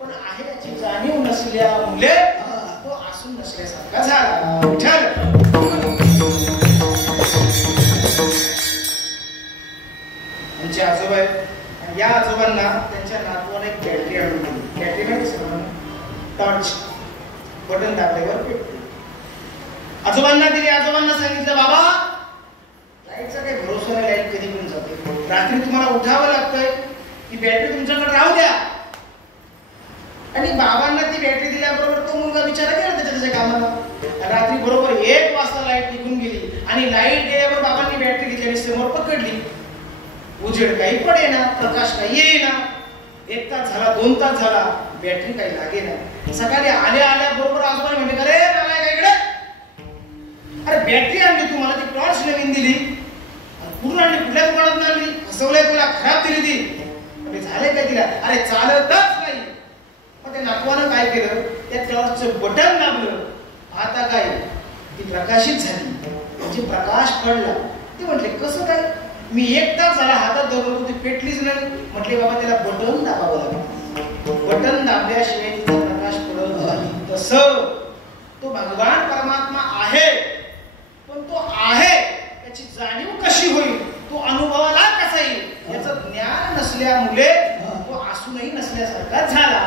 पण आहे याची जाणीव नसल्यामुळे तो असून नसल्यासारखा झाला. आमचे आजोबा आहेत, आणि या आजोबांना त्यांच्या नातवाने एक बॅटरी आणून दिली. बॅटरी माहिती सर्वांना, टॉर्च, बटन दाबल्यावर पेटते. आजोबांना दिली. आजोबांना सांगितलं, बाबा लाईटचा काही भरोसा नाही, लाईट कधी पण जाते, रात्री तुम्हाला उठावं लागतंय, ती बॅटरी तुमच्याकडे राहू द्या. आणि बाबांना ती बॅटरी दिल्याबरोबर तो मुलगा विचार केला त्याच्या कामाला. रात्री बरोबर 1 वाजता लाईट निघून गेली, आणि लाईट गेल्यावर बाबांनी बॅटरी घेतली आणि समोर पकडली. उजेड काही पडेना, प्रकाश काही येईना. 1 तास झाला, 2 तास झाला, बॅटरी काही लागेना. सकाळी आल्या आल्या बरोबर आजोबांनी म्हणले, अरे काय काय इकडे, अरे बॅटरी आणली तुम्हाला, ती टॉर्च नवीन दिली, पूर्ण आणली, कुठल्या दुकानात आणली, फसवलंय तुला, खराब दिली ती. म्हणजे झालंय काय तिला? अरे चालतच नाही. मग त्या नातवानं काय केलं, त्या टॉर्चचं बटन दाबलं. आता काय, ती प्रकाशित झाली, म्हणजे प्रकाश पडला. ते म्हटले, कसं काय? मी 1 तास झाला हातात धरलो, ती पेटलीच नाही. म्हटले, बाबा त्याला बटन दाबावं लागतं, बटन दाबल्याशिवाय तिचा प्रकाश पडत नाही. तसं तो भगवान परमात्मा आहे, पण तो आहे त्याची जाणीव कशी होईल, तो अनुभवाला कसा येईल, याचं ज्ञान नसल्यामुळे तो असूनही नसल्यासारखा झाला.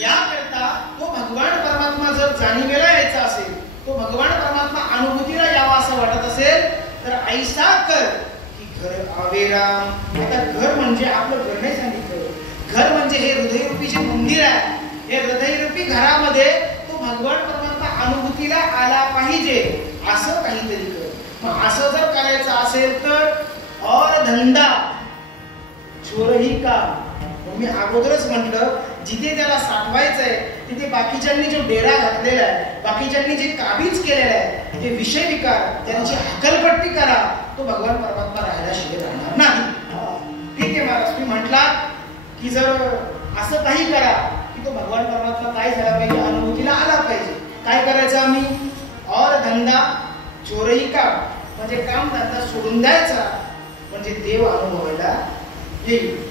याकरता तो भगवान परमात्मा जर जाणीवेला यायचा असेल, तो भगवान परमात्मा अनुभूतीला यावा असं वाटत असेल, तर ऐसा कर की घर आवे राम. आता घर म्हणजे आपलं घर नाही सांगितलं, घर म्हणजे हे हृदयरूपी जे मंदिर आहे, हे हृदयरूपी घरामध्ये तो भगवान परमात्मा अनुभूतीला आला पाहिजे, असं काहीतरी कर. मग असं जर करायचं असेल तर और धंदा चोरही का. मी अगोदरच म्हटलं, जिथे त्याला साठवायचंय तिथे बाकीच्यांनी जो डेरा घातलेला आहे, बाकीच्यांनी जे काबीज केलेलं आहे, ते विषय विकार, त्यांची हकलपट्टी करा, तो भगवान परमात्मा राहायला शिल्लक राहणार नाही. ठीक आहे महाराज, तुम्ही म्हटलात की जर असं काही करा की तो भगवान परमात्मा काय झाला पाहिजे, अनुभूतीला आला पाहिजे. काय करायचं आम्ही? और धंदा चोरही का, म्हणजे काम धंदा सोडून द्यायचा, म्हणजे देव अनुभवायला येईल.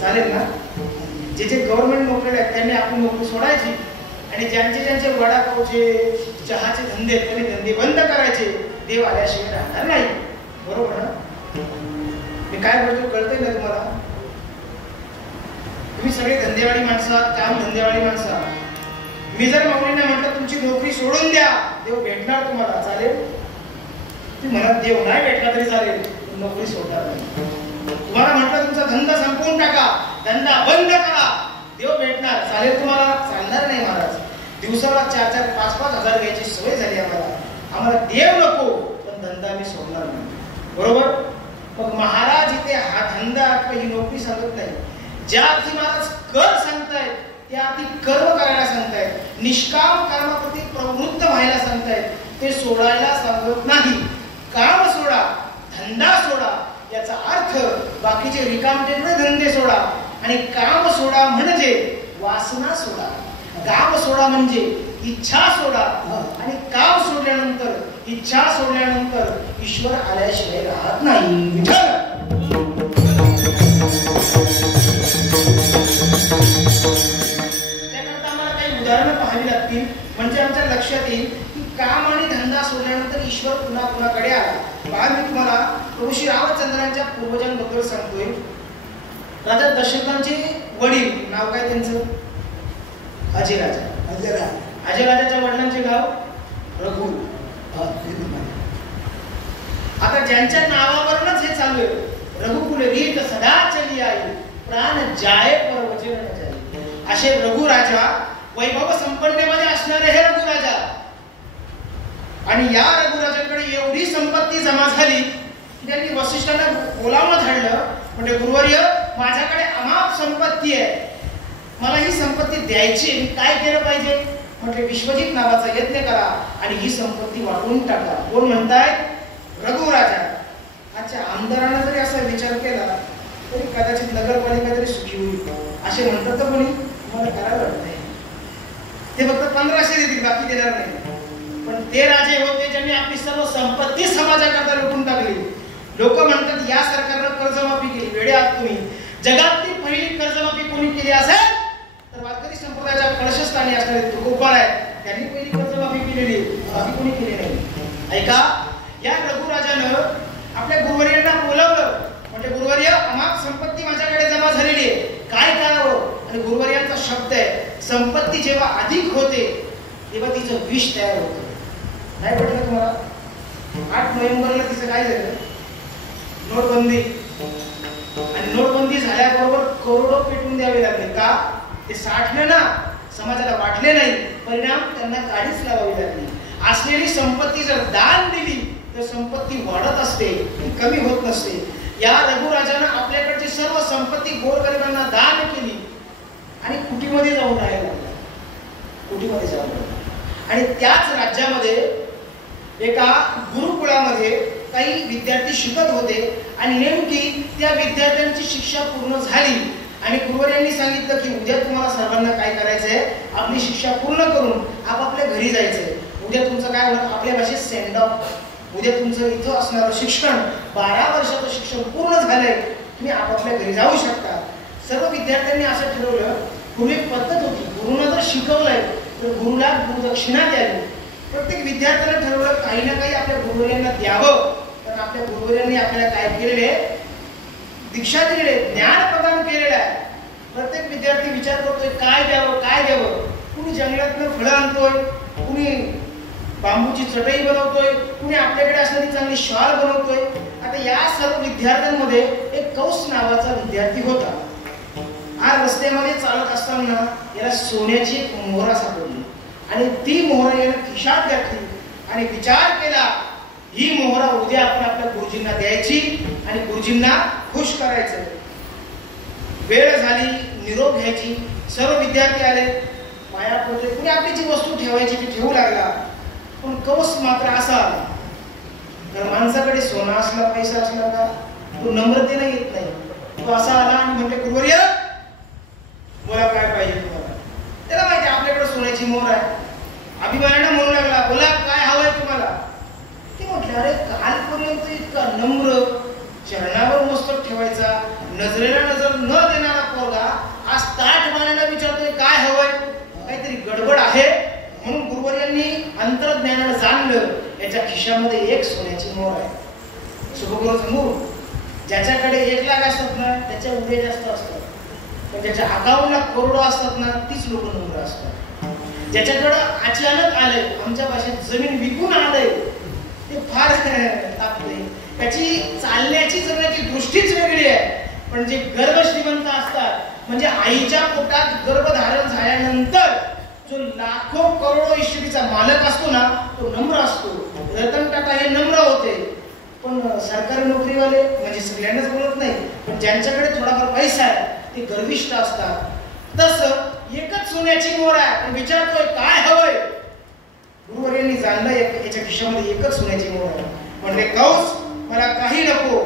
चालेल ना? जे जे गव्हर्नमेंट नोकरी आहेत त्यांनी आपली नोकरी सोडायची, आणि ज्यांचे वडापावचे चहाचे धंदे त्यांनी धंदे बंद करायचे. देव आल्याशिवाय राहणार नाही. बरोबर ना? मी काय बोलतो कळतंय ना तुम्हाला? तुम्ही सगळे धंदेवाडी माणसं आहात, काम धंदेवाडी माणसं आहात. मी जर नोकरीने म्हटलं तुमची नोकरी सोडून द्या, देव भेटणार तुम्हाला, चालेल? तुम्ही म्हणा देव नाही भेटला तरी चालेल, नोकरी सोडणार नाही. तुम्हाला म्हटलं तुमचा धंदा संपवून टाका, धंदा बंद करा, देव भेटणार, चालेल तुम्हाला? चालणार नाही महाराज. दिवसाला 4-4, 5-5 हजार घ्यायची सवय झाली आम्हाला देव नको, पण धंदा मी सोडणार नाही. बरोबर? मग महाराज इथे हा धंदा किंवा ही नोकरी सांगत नाही. ज्या अर्थी महाराज कर सांगतायत त्या अर्थी कर्म करायला सांगतायत, निष्काम कर्माप्रती प्रवृत्त व्हायला सांगतायत, ते सोडायला सांगत नाही. काम सोडा, धंदा सोडा, याचा अर्थ बाकीचे रिकामटेकडे धंदे सोडा, आणि काम सोडा म्हणजे वासना सोडा. काम सोडा म्हणजे इच्छा सोडा, आणि काम सोडल्यानंतर, इच्छा सोडल्यानंतर ईश्वर आल्याशिवाय राहत नाही. त्याकरता आम्हाला काही उदाहरणं पाहावी लागतील, म्हणजे आमच्या लक्षात येईल की काम आणि धंदा सोडल्यानंतर ईश्वर पुन्हा पुन्हाकडे आला. पहा, मी तुम्हाला प्रभू श्री रामचंद्रांच्या पूर्वजांबद्दल सांगतोय. राजा दशरथांचे वडील, नाव काय त्यांचं? अजयराजा. अजयराजाच्या वडिलांचे नाव रघु. आता ज्यांच्या नावावरूनच हे चालू आहे, रघुकुल रीत सदा चली आई, प्राण जाय पर वचन न जाय. असे रघुराजा, वैभव संपन्नेमध्ये असणारे हे रघुराजा, आणि या रघुराजांकडे एवढी संपत्ती जमा झाली की त्यांनी वसिष्ठांना बोलावं धाडलं. म्हणजे गुरुवर्य, माझ्याकडे अमाप संपत्ती आहे, मला ही संपत्ती द्यायची, मी काय केलं पाहिजे? म्हटले विश्वजित नावाचा यज्ञ करा आणि ही संपत्ती वाटून टाका. कोण म्हणताय? रघुराजा. अच्छा, आमदारांना जरी असा विचार केला तरी कदाचित नगरपालिका तरी सुखी होईल, असे म्हणतात तर कोणी? मला करायला वाटत नाही. ते फक्त 1500 देतील, बाकी देणार नाही. पण ते राजे होते ज्यांनी आपली सर्व संपत्ती समाजाकरता लुटून टाकली. लोक म्हणतात या सरकारनं कर्जमाफी केली. वेडे आहात तुम्ही. जगातली पहिली कर्जमाफी कोणी केली असेल तर वारकरी संप्रदायाच्या कळशस्थानी असणारे तुकोबाळ आहेत, त्यांनी पहिली कर्जमाफी केलेली, बाकी कोणी केली नाही. ऐका, या रघुराजानं आपल्या गुरुवर्यांना बोलावलं. म्हणजे गुरुवर्य, अमाप संपत्ती माझ्याकडे जमा झालेली आहे, काय करावं? आणि गुरुवर्यांचा शब्द आहे, संपत्ती जेव्हा अधिक होते तेव्हा तिचं विष तयार होतं. नाही पटलं तुम्हाला? 8 नोव्हेंबरला तिचं काय झालं? नोटबंदी. आणि नोटबंदी झाल्याबरोबर करोडो पेटून द्यावे लागले. का? ते साठले ना, समाजाला वाटले नाही. परिणाम त्यांना काढीच लावावी लागली. असलेली संपत्ती जर दान दिली तर संपत्ती वाढत असते, कमी होत नसते. या रघुराजानं आपल्याकडची सर्व संपत्ती गोरगरिबांना दान केली आणि कुटीमध्ये जाऊन राहायला लागला. कुटीमध्ये जाऊन राहिला. आणि त्याच राज्यामध्ये एका गुरुकुळामध्ये काही विद्यार्थी शिकत होते आणि नेमकी त्या विद्यार्थ्यांची शिक्षा पूर्ण झाली आणि गुरुवर्यांनी सांगितलं की उद्या तुम्हाला सर्वांना काय करायचंय, आपली शिक्षा पूर्ण करून आपापल्या घरी जायचंय. उद्या तुमचं काय होणार? आपल्या भाषेत सेंड ऑफ. उद्या तुमचं इथं असणारं शिक्षण, 12 वर्षाचं शिक्षण पूर्ण झालंय, तुम्ही आपापल्या घरी जाऊ शकता. सर्व विद्यार्थ्यांनी असं ठरवलं. पूर्वी पद्धत होती, गुरुनं जर शिकवलंय तर गुरुला गुरुदक्षिणा द्यावी. प्रत्येक विद्यार्थ्याला ठरवलं काही ना काही आपल्या गुरुवर्यांना द्यावं. कारण आपल्या गुरुवर्यांनी आपल्याला काय केलेले, दीक्षा दिलेले, ज्ञान प्रदान केलेलं आहे. प्रत्येक विद्यार्थी विचार करतोय काय द्यावं, काय द्यावं. कुणी जंगलातनं फळं आणतोय, कुणी बांबूची चटई बनवतोय, कुणी आपल्याकडे असणारी चांगली शॉल बनवतोय. आता या सर्व विद्यार्थ्यांमध्ये एक कौस नावाचा विद्यार्थी होता. आज रस्त्यामध्ये चालत असताना याला सोन्याची एक मोहरा सापडली आणि ती मोहरा याने खिशात घातली आणि विचार केला, ही मोहरा उद्या आपण आपल्या गुरुजींना द्यायची आणि गुरुजींना खुश करायचं. वेळ झाली, निरोप घ्यायची. सर्व विद्यार्थी आले, पाया पडले. कुणी आपली जी वस्तू ठेवायची ती ठेवू लागला. पण कौस मात्र असा, तर माणसाकडे सोना असला, पैसा असला का तो नम्रतेने येत नाही. तो असा आला आणि म्हटले, गुरुवर्य बोला काय पाहिजे तुम्हाला? त्याला माहिती आपल्याकडे सोन्याची मोहर आहे. अभिमानाने म्हणू लागला, बोला काय हवंय तुम्हाला? ते म्हटले, अरे कालपर्यंत इतका नम्र, चरणावर मस्तक ठेवायचा, नजरेला नजर न देणारा पोरगा आज ताठ मानेला विचारतोय काय हवंय? काहीतरी गडबड आहे. म्हणून गुरुवर्यांनी अंतर्ज्ञानानं जाणलं, याच्या खिशामध्ये एक सोन्याची मोहर आहे. शुभगुरु सांगू, ज्याच्याकडे 1 लाख असतात ना त्याच्या उद्या जास्त असतात, पण ज्याच्या अकाउंटला करोडो असतात ना तीच लोक नम्र असतात. ज्याच्याकडं अचानक आलंय, आमच्या भाषेत जमीन विकून आलंय, ते फार तापले. त्याची चालण्याची जगण्याची दृष्टीच वेगळी आहे. पण जे गर्भ श्रीमंत असतात, म्हणजे आईच्या पोटात गर्भधारण झाल्यानंतर जो लाखो करोडो इश्वरीचा मालक असतो ना तो नम्र असतो. रतन टाटा हे नम्र होते. पण सरकारी नोकरीवाले म्हणजे सगळ्यांनाच बोलत नाही, पण ज्यांच्याकडे थोडाफार पैसा आहे ते गर्विष्ठ असतात. तसं एकच सोन्याची मोहर आहे, पण विचारतोय काय हवंय? गुरुवर्यांनी जाणलं याच्या खिशामध्ये एकच सोन्याची मोहर आहे. म्हणजे कौस मला काही नको,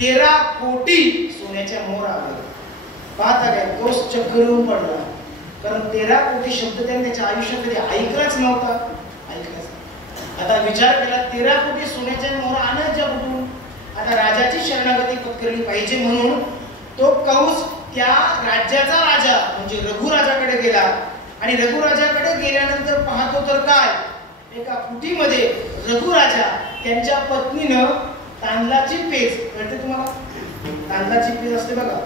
13 कोटी सोन्याच्या मोहर आल्या. पाहता काय, कौस चक्करून पडला. कारण 13 कोटी शब्द त्याने त्याच्या आयुष्यात कधी ऐकलाच नव्हता. आता विचार केला, 13 कोटी सोन्याच्या मोहर आणायच्या कुठून? आता राजाची शरणागती पत्करली पाहिजे म्हणून तो कौस त्या राज्याचा राजा म्हणजे रघुराजाकडे गेला. आणि रघुराजाकडे गेल्यानंतर पाहतो तर काय, एका कुटीमध्ये रघुराजा त्यांच्या पत्नीनं तांदळाची पेज, कळते तुम्हाला? तांदळाची पेज असते बघा,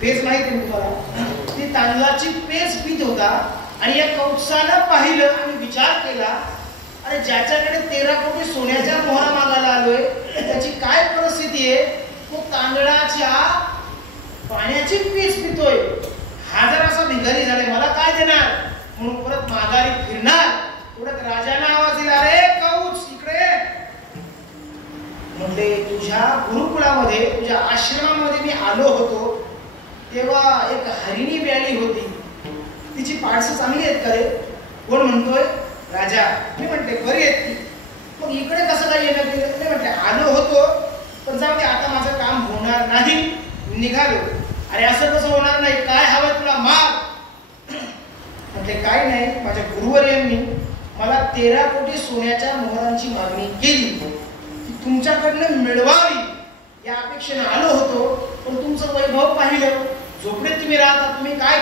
पेज माहिती आहे तुम्हाला? ती तांदळाची पेज पीत होता. आणि या कौसानं पाहिलं आणि विचार केला, अरे ज्याच्याकडे 13 कोटी सोन्याच्या मोहरा मागायला आलोय त्याची काय परिस्थिती आहे? तो तांदळाच्या पाण्याची पेज पितोय. हा जर असा भिकारी झालाय, मला काय देणार? म्हणून परत माघारी फिरणार. थोडं राजाने आवाज दिला, अरे कौस इकडे. म्हटले, तुझ्या गुरुकुळामध्ये, तुझ्या आश्रमामध्ये मी आलो होतो तेव्हा एक हरिणी ब्याली होती. तिची पाडसं चांगली आहेत का रे? कोण म्हणतोय? राजा. मी म्हटले बरी आहेत ती. मग इकडे कसं काय येणं केलं? नाही म्हटले आलो होतो, पण जाऊ दे आता माझं काम होणार नाही, निघालो. अरे असं कसं होणार नाही? काय हवं तुला? माग. म्हटले काय नाही, माझ्या गुरुवर्यांनी मला 13 कोटी सोन्याच्या मोहरांची मागणी केली, ती तुमच्याकडनं मिळवावी या अपेक्षेने आलो होतो. पण तुमचं वैभव पाहिलं, झोपडीत तुम्ही राहता, तुम्ही काय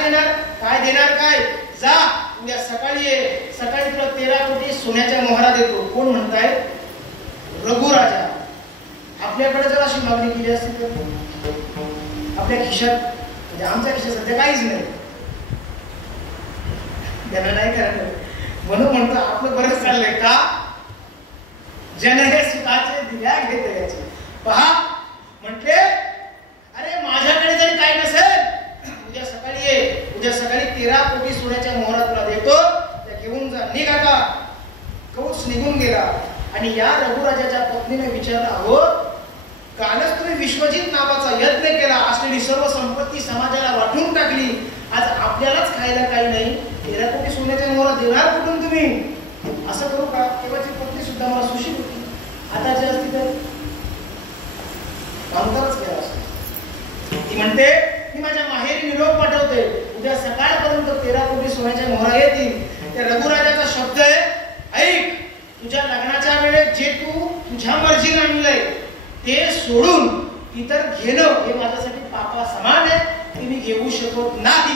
देणार काय? जा उद्या सकाळी ये, सकाळी तुला 13 कोटी सोन्याच्या मोहरा देतो. कोण म्हणताय? रघुराजा. आपल्याकडे जर अशी मागणी केली असती तर आपल्या खिशात, म्हणजे आमच्या खिशात सध्या काहीच नाही, त्यांना नाही करायचं. म्हणून म्हणतो आपलं बरंच चाललंय का? जन हे सुखाचे दिल्या घेते याचे. पहा म्हटले अरे माझ्याकडे जरी काही नसेल, उद्या सकाळी ये, उद्या सकाळी 13 कोटी सोन्याच्या मोहरा तुला देतो, त्या घेऊन जा. निघाला, कौच निघून गेला. आणि या रघुराजाच्या पत्नीने विचारलं, अहो कालच तुम्ही विश्वजित नावाचा यज्ञ केला, असलेली सर्व संपत्ती समाजाला वाटून टाकली, आज आपल्यालाच खायला काही नाही, 13 कोटी सोन्याच्या मोहरा देणार कुठून तुम्ही? असं करू का? तेव्हाची पत्नी सुद्धा मला सुशील होती, आता जे असती तर कामकाजच केला असतो. ती म्हणते मी माझ्या माहेरी निरोप पाठवते, उद्या सकाळपर्यंत 13 कोटी सोन्याच्या मोहरा येतील. त्या रघुराजाचा शब्द आहे, ऐक, तुझ्या लग्नाच्या वेळेस जे तू तुझ्या मर्जीने आणलंय ते सोडून इतर घेणं हे माझ्यासाठी पापा समान आहे, ते मी घेऊ शकत नाही.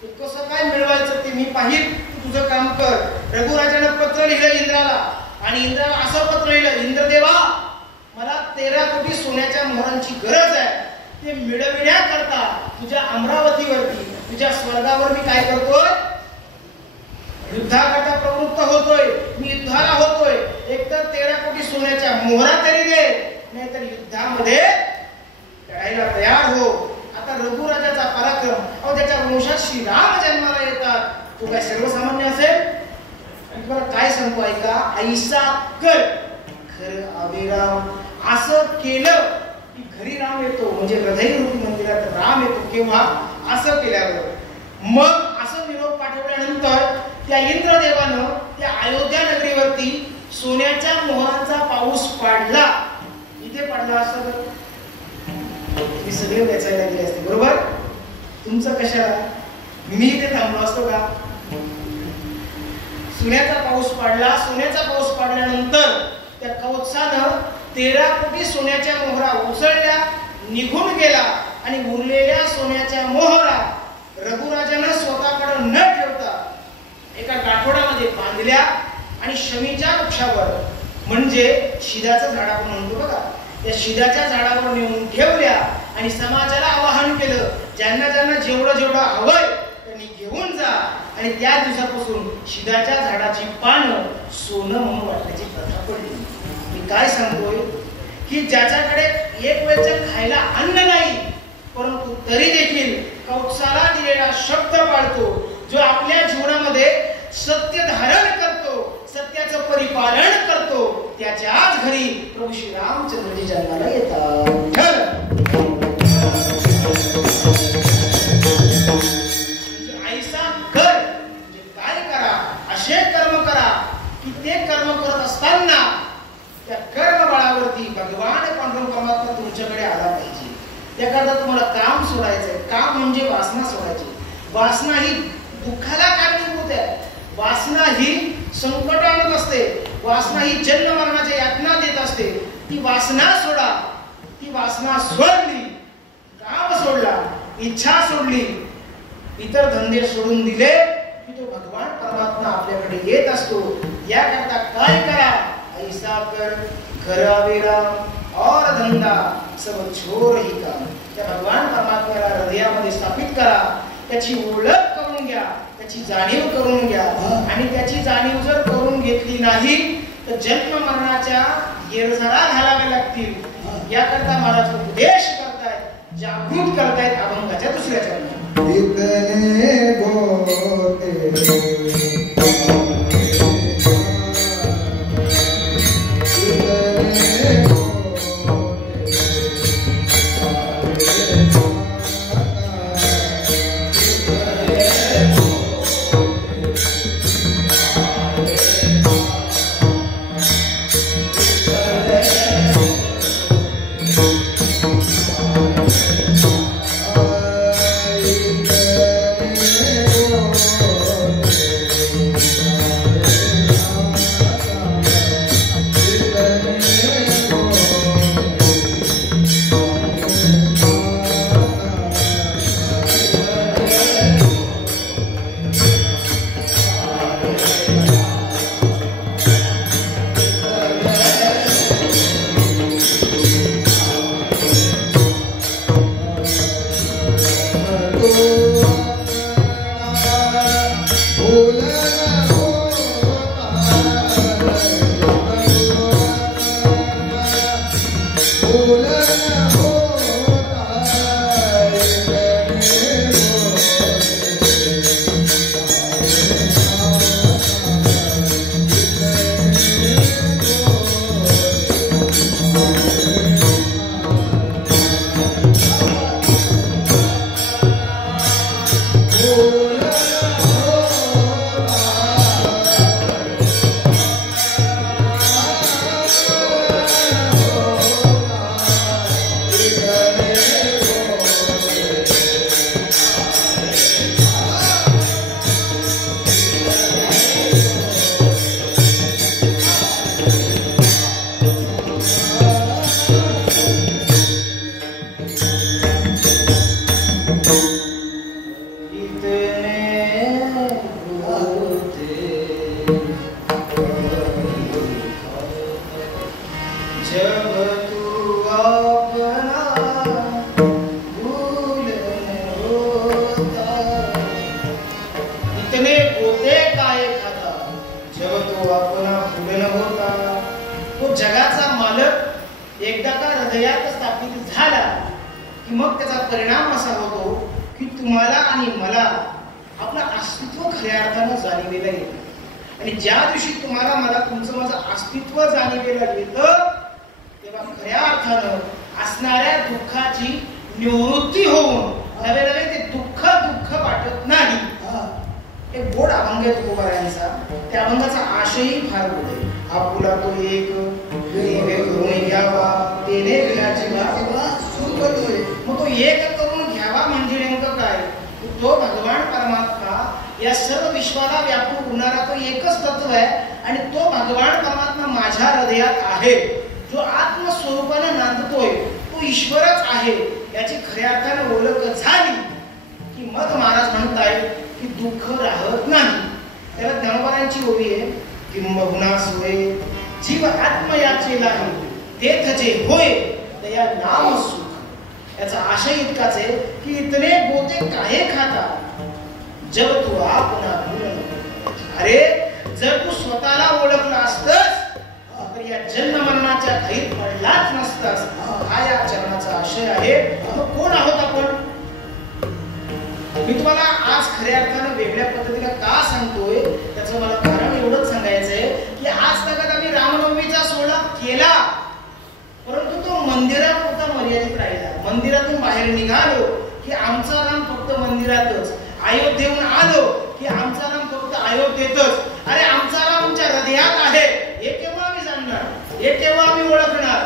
ते कसं काय मिळवायचं ते मी पाहिल, तू तुझं काम कर. रघुराजानं पत्र लिहिलं इंद्राला, आणि इंद्राला असं पत्र लिहिलं, इंद्रदेवा मला 13 कोटी सोन्याच्या मोहरांची गरज आहे, ते मिळविण्याकरता तुझ्या अमरावतीवरती, तुझ्या स्वर्गावर मी काय करतोय? युद्धाकरता प्रवृत्त होतोय, मी युद्धाला होतोय. एकतर 13 कोटी सोन्याच्या मोहरा तरी दे, नाहीतर युद्धामध्ये लढायला तयार हो. आता रघुराजाचा पराक्रम, अहो त्याच्या वंशात श्रीराम जन्माला येतात, तो काय सर्वसामान्य असेल? आणि तुम्हाला काय सांगतो ऐका, ऐसा कर घर आवे राम. असं केलं की घरी राम येतो, म्हणजे हृदयरूपी मंदिरात राम येतो. केव्हा? असं केल्यावर. मग असं निरोप पाठवल्यानंतर त्या इंद्रदेवानं त्या अयोध्या नगरीवरती सोन्याच्या मोहरांचा पाऊस पाडला. इथे पडला असता तर मी सगळे वेचायला गेले असते, बरोबर? तुमचं कशाला? मी इथे थांबलो असतो का? सोन्याचा पाऊस पाडला. सोन्याचा पाऊस पाडल्यानंतर त्या कवचानं 13 कोटी सोन्याच्या मोहरा उसळल्या, निघून गेला. आणि उरलेल्या सोन्याच्या मोहरा रघुराजानं स्वतःकडे न ठेवता एका गाठोड्यामध्ये बांधल्या आणि शमीच्या वृक्षावर, म्हणजे शिदाचं झाड आपण म्हणतो बघा, त्या शिदाच्या झाडावर नेऊन ठेवल्या. आणि समाजाला आवाहन केलं, ज्यांना ज्यांना जेवढं जेवढं हवंय त्यांनी घेऊन जा. आणि त्या दिवसापासून शिदाच्या झाडाची पानं सोनं म्हणून वाटण्याची प्रथा पडली. मी काय सांगतोय की ज्याच्याकडे एक वेळचं खायला अन्न नाही, परंतु तरी देखील कौत्साला दिलेला शब्द पाळतो, जो आपल्या जीवनामध्ये सत्य धारण करतो, सत्याचं परिपालन करतो, त्याच्याच घरी प्रभू श्री रामचंद्रजी जन्माला येतात. ऐसा कर म्हणजे काय करा, असे कर्म करा की ते कर्म करत असताना त्या कर्म बळावरती भगवान पांडुरंग परमात्मा तुमच्याकडे आला पाहिजे. त्याकरता तुम्हाला काम सोडायचंय. काम म्हणजे वासना सोडायची. वासना ही दुःखाला कारणीभूत आहे. वासना ही संकट आणत असते. वासना ही जन्म मरणाच्या यातना देत असते. ती वासना सोडा. ती वासना सोडली, काम सोडला, इच्छा सोडली, इतर धंदे सोडून दिले की तो भगवान परमात्मा आपल्याकडे येत असतो. याकरता काय करा, ऐसा कर घर आवे राम और धंदा सब छोर ही काम. त्या भगवान परमात्म्याला हृदयामध्ये स्थापित करा, त्याची ओळख करून घ्या, त्याची जाणीव करून घ्या. आणि त्याची जाणीव जर करून घेतली नाही तर जन्म मरणाच्या येळझारा घालाव्या लागतील. याकरता महाराज उपदेश करतायत, जागृत करतायत अभंगाच्या दुसऱ्या चरणात. जब तू अपना भूल होता, इतने गोते काय खाता जब तो अपना भूल होता. तो जगाचा मालक एकदा का हृदयात स्थापित झाला की मग त्याचा परिणाम असा होतो की तुम्हाला आणि मला आपलं अस्तित्व खऱ्या अर्थानं जाणीवेला येतं. आणि ज्या दिवशी तुम्हाला मला तुमचं माझं अस्तित्व जाणीवेला येतं तेव्हा खऱ्या अर्थानं असणाऱ्या दुःखाची निवृत्ती होऊन नवे नवे ते दुःख वाटत नाही. एक गोड अभंग आहे तुकोबारायांचा. त्या अभंगाचा आशयही फार गोड आहे. आपुला तो एक करून घ्यावा तेने विनाची मग तो एक करून घ्यावा म्हणजे नेमकं काय? तो भगवान परमात्मा या सर्व विश्वाला व्यापून उरणारा तो एकच तत्व आहे. आणि तो भगवान परमात्मा माझ्या हृदयात आहे. जो आत्मस्वरूपाने नांदतोय तो ईश्वरच आहे याची खऱ्या अर्थाने ओळख झाली की मग महाराज म्हणतायत की दुःख राहत नाही. त्याला ज्ञानोबारांची ओवी आहे. किंबहुना सोय जीव आत्मयाचे नाही तेथ जे होय तया नाम सुख. याचा आशय इतकाच आहे की इतने गोते काहे खाता जब तू आपणा भूल. अरे जर तू स्वतःला ओळखला असतस तर या जन्म मरणाच्या घाईत पडलाच नसतास. हा या चरणाचा आशय आहे. मग कोण आहोत आपण? मी तुम्हाला आज खऱ्या अर्थानं वेगळ्या पद्धतीने का सांगतोय त्याचं मला कारण एवढंच सांगायचंय की आज तक आम्ही रामनवमीचा सोहळा केला परंतु तो मंदिरापुरता मर्यादित राहिला. मंदिरातून बाहेर निघालो की आमचा राम फक्त मंदिरातच, अयोध्येहून आलो की आमचा राम फक्त अयोध्येतच. अरे आमचा राम आमच्या हृदयात आहे हे केव्हा आम्ही जाणणार? हे केव्हा आम्ही ओळखणार?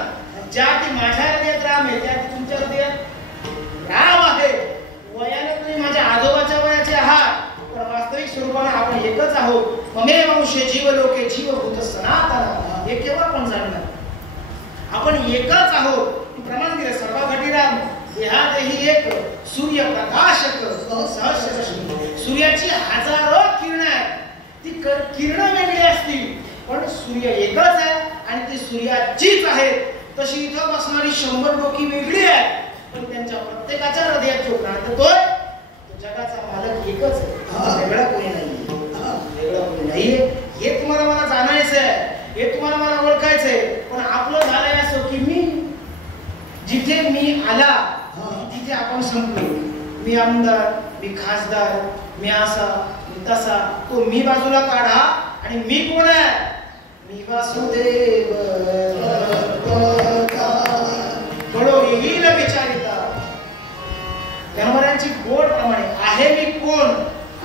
ज्या ती माझ्या हृदयात राम आहे त्या ती तुमच्या हृदयात राम आहे. वयाने तुम्ही माझ्या आजोबाच्या वयाचे आहात पण वास्तविक स्वरूपाने आपण एकच आहोत. ममे वंशे जीव लोके जीवभूत सनातन. हे केव्हा आपण जाणणार? आपण एकच आहोत. प्रमाण दिलं सर्व घटीराम देहातही एक सूर्य प्रकाशक सहस्र. सूर्याची हजारो किरण आहेत. ती किरण वेगळी असतील पण सूर्य एकच आहे आणि ती सूर्याचीच आहे. तशी इथं बसणारी 100 डोकी वेगळी आहे पण त्यांच्या प्रत्येकाच्या हृदयात जो प्रांततोय तो जगाचा मालक एकच आहे. वेगळा कोणी नाहीये. वेगळा कोणी नाहीये. हे तुम्हाला मला जाणायचं आहे. हे तुम्हाला मला ओळखायचंय. पण आपलं झालंय असं की मी जिथे मी आला तिथे आपण संपलो. मी आमदार, मी खासदार, मी असा, मी तसा. तो मी बाजूला काढा आणि मी कोण आहे? मी वासुदेव बडो येईल विचारिता. गणवरांची गोड प्रमाणे आहे मी कोण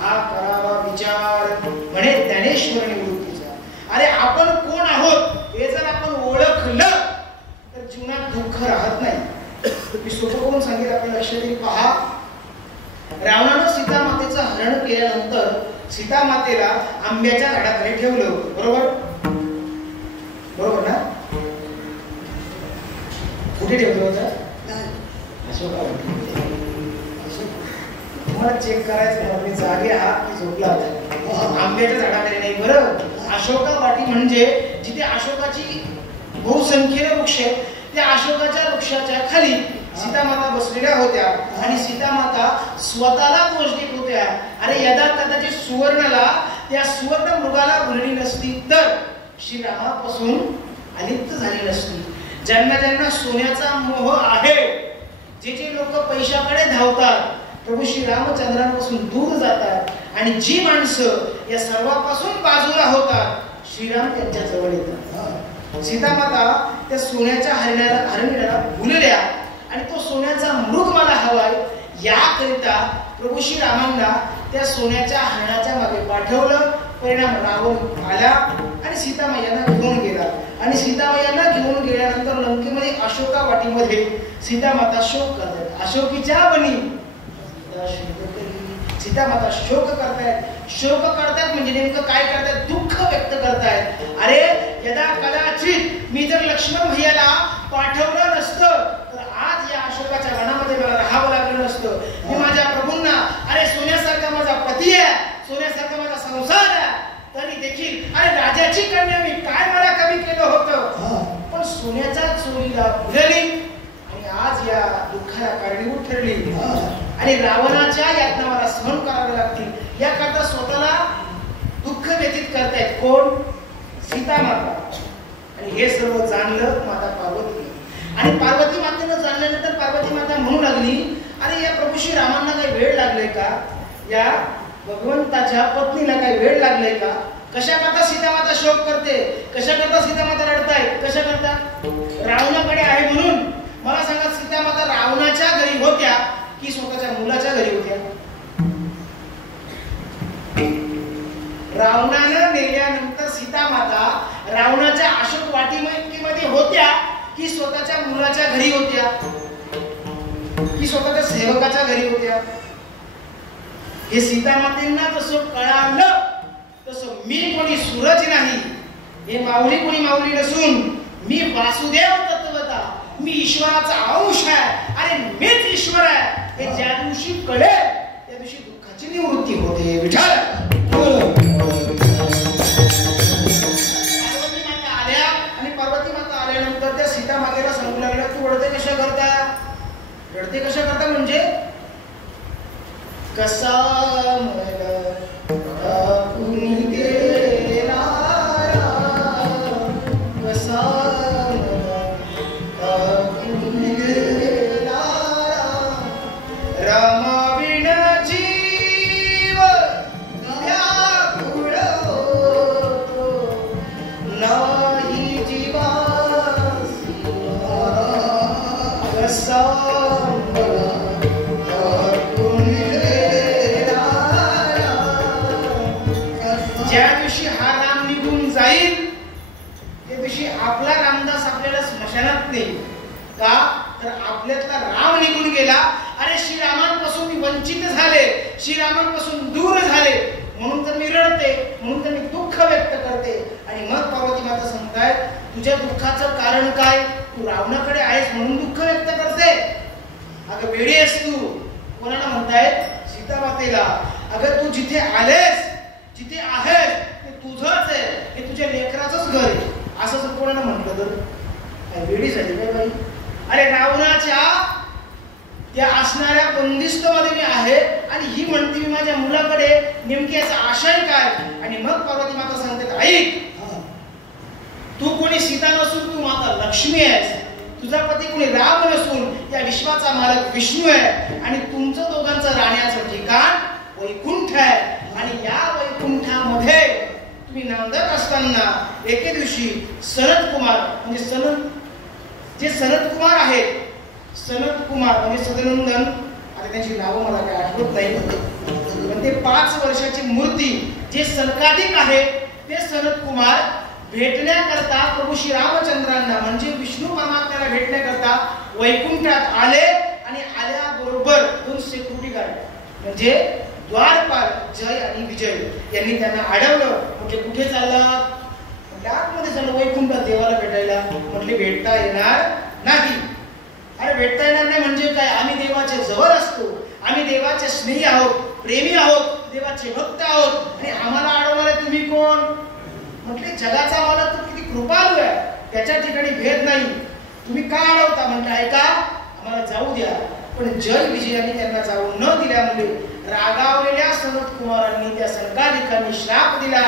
हा करावा विचार म्हणे ज्ञानेश्वर निवृत्तीचा. अरे आपण कोण आहोत हे जर आपण ओळखलं तर जीवनात दुःख राहत नाही. मी सोपं करून सांगेल आपल्या लक्षात येईल. पहा, रावणानं सीतामातेचं हरण केल्यानंतर सीतामातेला आंब्याच्या झाडाखाली ठेवलं. बरोबर बरोबर ना? कुठे ठेवलं होतं? तुम्हाला चेक करायचं मी जागे आहात की झोपला होता? आंब्याच्या झाडाखाली नाही. बरं, अशोका वाटी म्हणजे जिथे अशोकाची बहुसंख्येने वृक्ष आहेत त्या अशोकाच्या वृक्षाच्या खाली सीतामाता बसलेल्या होत्या आणि सीतामाता स्वतःला दोष देत होत्या. अरे यदा कदाचित सुवर्णाला त्या सुवर्ण मृगाला उरली नसती तर श्रीरामापासून अलिप्त झाली नसती. ज्यांना ज्यांना सोन्याचा मोह आहे, जे जे लोक पैशाकडे धावतात, प्रभू श्री रामचंद्रांपासून दूर जातात आणि जी माणसं या सर्वापासून बाजूला होतात श्रीराम त्यांच्या जवळ येतात. सीतामाता त्या सोन्याच्या हरिणाला भुलल्या आणि तो सोन्याचा मृग मला हवाय याकरिता प्रभू श्री रामांना त्या सोन्याच्या हरणाच्या मागे पाठवलं. परिणाम रावण आला आणि सीतामायांना घेऊन गेला. आणि सीतामायांना घेऊन गेल्यानंतर लंकेमध्ये अशोका वाटीमध्ये सीतामाता शोक करतात. अशोकीच्या बनी सीतामाता शोक करतायत. शोक करतायत म्हणजे नेमकं काय करतायत? दुःख व्यक्त करतायत. अरे यदा कदाचित मी जर लक्ष्मण भैयाला पाठवलं नसतं तर आज या अशोकाच्या वनामध्ये मला राहावं लागलं नसतं. मी माझ्या प्रभूंना अरे सोन्यासारखा माझा पती आहे, सोन्यासारखा माझा संसार आहे, तरी देखील अरे राजाची कन्या मी काय मला कमी केलं होतं. पण सोन्याच्या चोरीला फिरली आणि आज या दुःखाला कारणीभूत ठरली आणि रावणाच्या यातना मला सहन करावे लागतील याकरता स्वतःला दुःख व्यतीत करतायत कोण? सीता माता. आणि हे सर्व जाणलं माता पार्वती आणि पार्वती मातेनं जाणल्यानंतर पार्वती माता म्हणू लागली, अरे या प्रभू श्री रामांना काही वेळ लागले का? या भगवंताच्या पत्नीला काही वेळ लागले का? कशा करता सीता माता शोक करते? कशा करता सीता माता रडतायत? कशा करता? रावणाकडे आहे म्हणून. मला सांगा, सीता माता रावणाच्या घरी होत्या की स्वतःच्या मुलाच्या घरी होत्या? रावणानं नेल्यानंतर सीता माता रावणाच्या अशोक वाटिकेमध्ये होत्या की स्वतःच्या मुलाच्या घरी होत्या की स्वतःच्या सेवकाच्या घरी होत्या? हे सीता मातेंना जसं कळालं तसं मी कोणी सूरज नाही, हे माऊली कोणी माऊली नसून मी वासुदेव तत्वता, मी ईश्वराचा अंश आहे आणि मीच ईश्वर आहे हे ज्या दिवशी कळेल त्या दिवशी दुःखाची निवृत्ती होते. विठ्ठल. पार्वती माता आल्या आणि पार्वती माता आल्यानंतर त्या सीता मातेला सांगू लागल्या, तू रडते कशा करता? रडते कशा करता म्हणजे कसा आपला रामदास आपल्याला स्मशानात नाही का? तर आपल्यातला राम निघून गेला. अरे श्रीरामांपासून मी वंचित झाले, श्रीरामांपासून दूर झाले म्हणून तर मी रडते, म्हणून तर मी दुःख व्यक्त करते. आणि मग पार्वती माता सांगताय, तुझ्या दुःखाचं कारण काय? तू रावणाकडे आहेस म्हणून दुःख व्यक्त करते. अगं वेडी आहेस तू. कोणाला म्हणताय? सीता मातेला. अगं तू जिथे आलेस, जिथे आहेस ते तुझंच आहे, हे तुझ्या लेकराचंच घर आहे असं जर कोणाला म्हटलं तर वेडी झाली काय बाई? अरे रावणाच्या त्या असणाऱ्या बंदिस्त मध्ये मी आहे आणि ही म्हणते मी माझ्या मुलाकडे, नेमकी याचा आशय काय? आणि मग पार्वती माता सांगते, ऐक, तू कोणी सीता नसून तू माता लक्ष्मी आहेस, तुझा पती कोणी राम नसून या विश्वाचा मालक विष्णू आहे आणि तुमचं दोघांचं राहण्याचं ठिकाण वैकुंठ आहे. आणि या वैकुंठामध्ये तुम्ही नांदत असताना एके दिवशी सनत कुमार म्हणजे जे सनत कुमार आहेत, सनत कुमार म्हणजे सदनंदन, आता त्यांची नावं मला काही आठवत नाही, पण ते 5 वर्षाची मूर्ती जे सनकाधिक आहे ते सनत कुमार भेटण्याकरता प्रभू श्री रामचंद्रांना म्हणजे विष्णू परमात्म्याला भेटण्याकरता वैकुंठात आले. आणि आल्याबरोबर 2 सिक्युरिटी गार्ड म्हणजे द्वारपाल जय आणि विजय यांनी त्यांना अडवलं. म्हणजे कुठे चाललात? आतमध्ये चाललं वैकुंठात देवाला भेटायला. म्हटले भेटता येणार नाही. अरे भेटता येणार नाही म्हणजे काय? आम्ही देवाच्या जवळ असतो, आम्ही देवाचे स्नेही आहोत, प्रेमी आहोत, देवाचे भक्त आहोत आणि आम्हाला अडवणारे तुम्ही कोण? म्हटले जगाचा मालक तर किती कृपाळू आहे, त्याच्या ठिकाणी भेद नाही, तुम्ही का अडवता? म्हटलं ऐका, आम्हाला जाऊ द्या. पण जय विजयाने त्यांना जाऊ न दिल्यामुळे रागावलेल्या सनत कुमारांनी त्या सनकाधिकांनी श्राप दिला,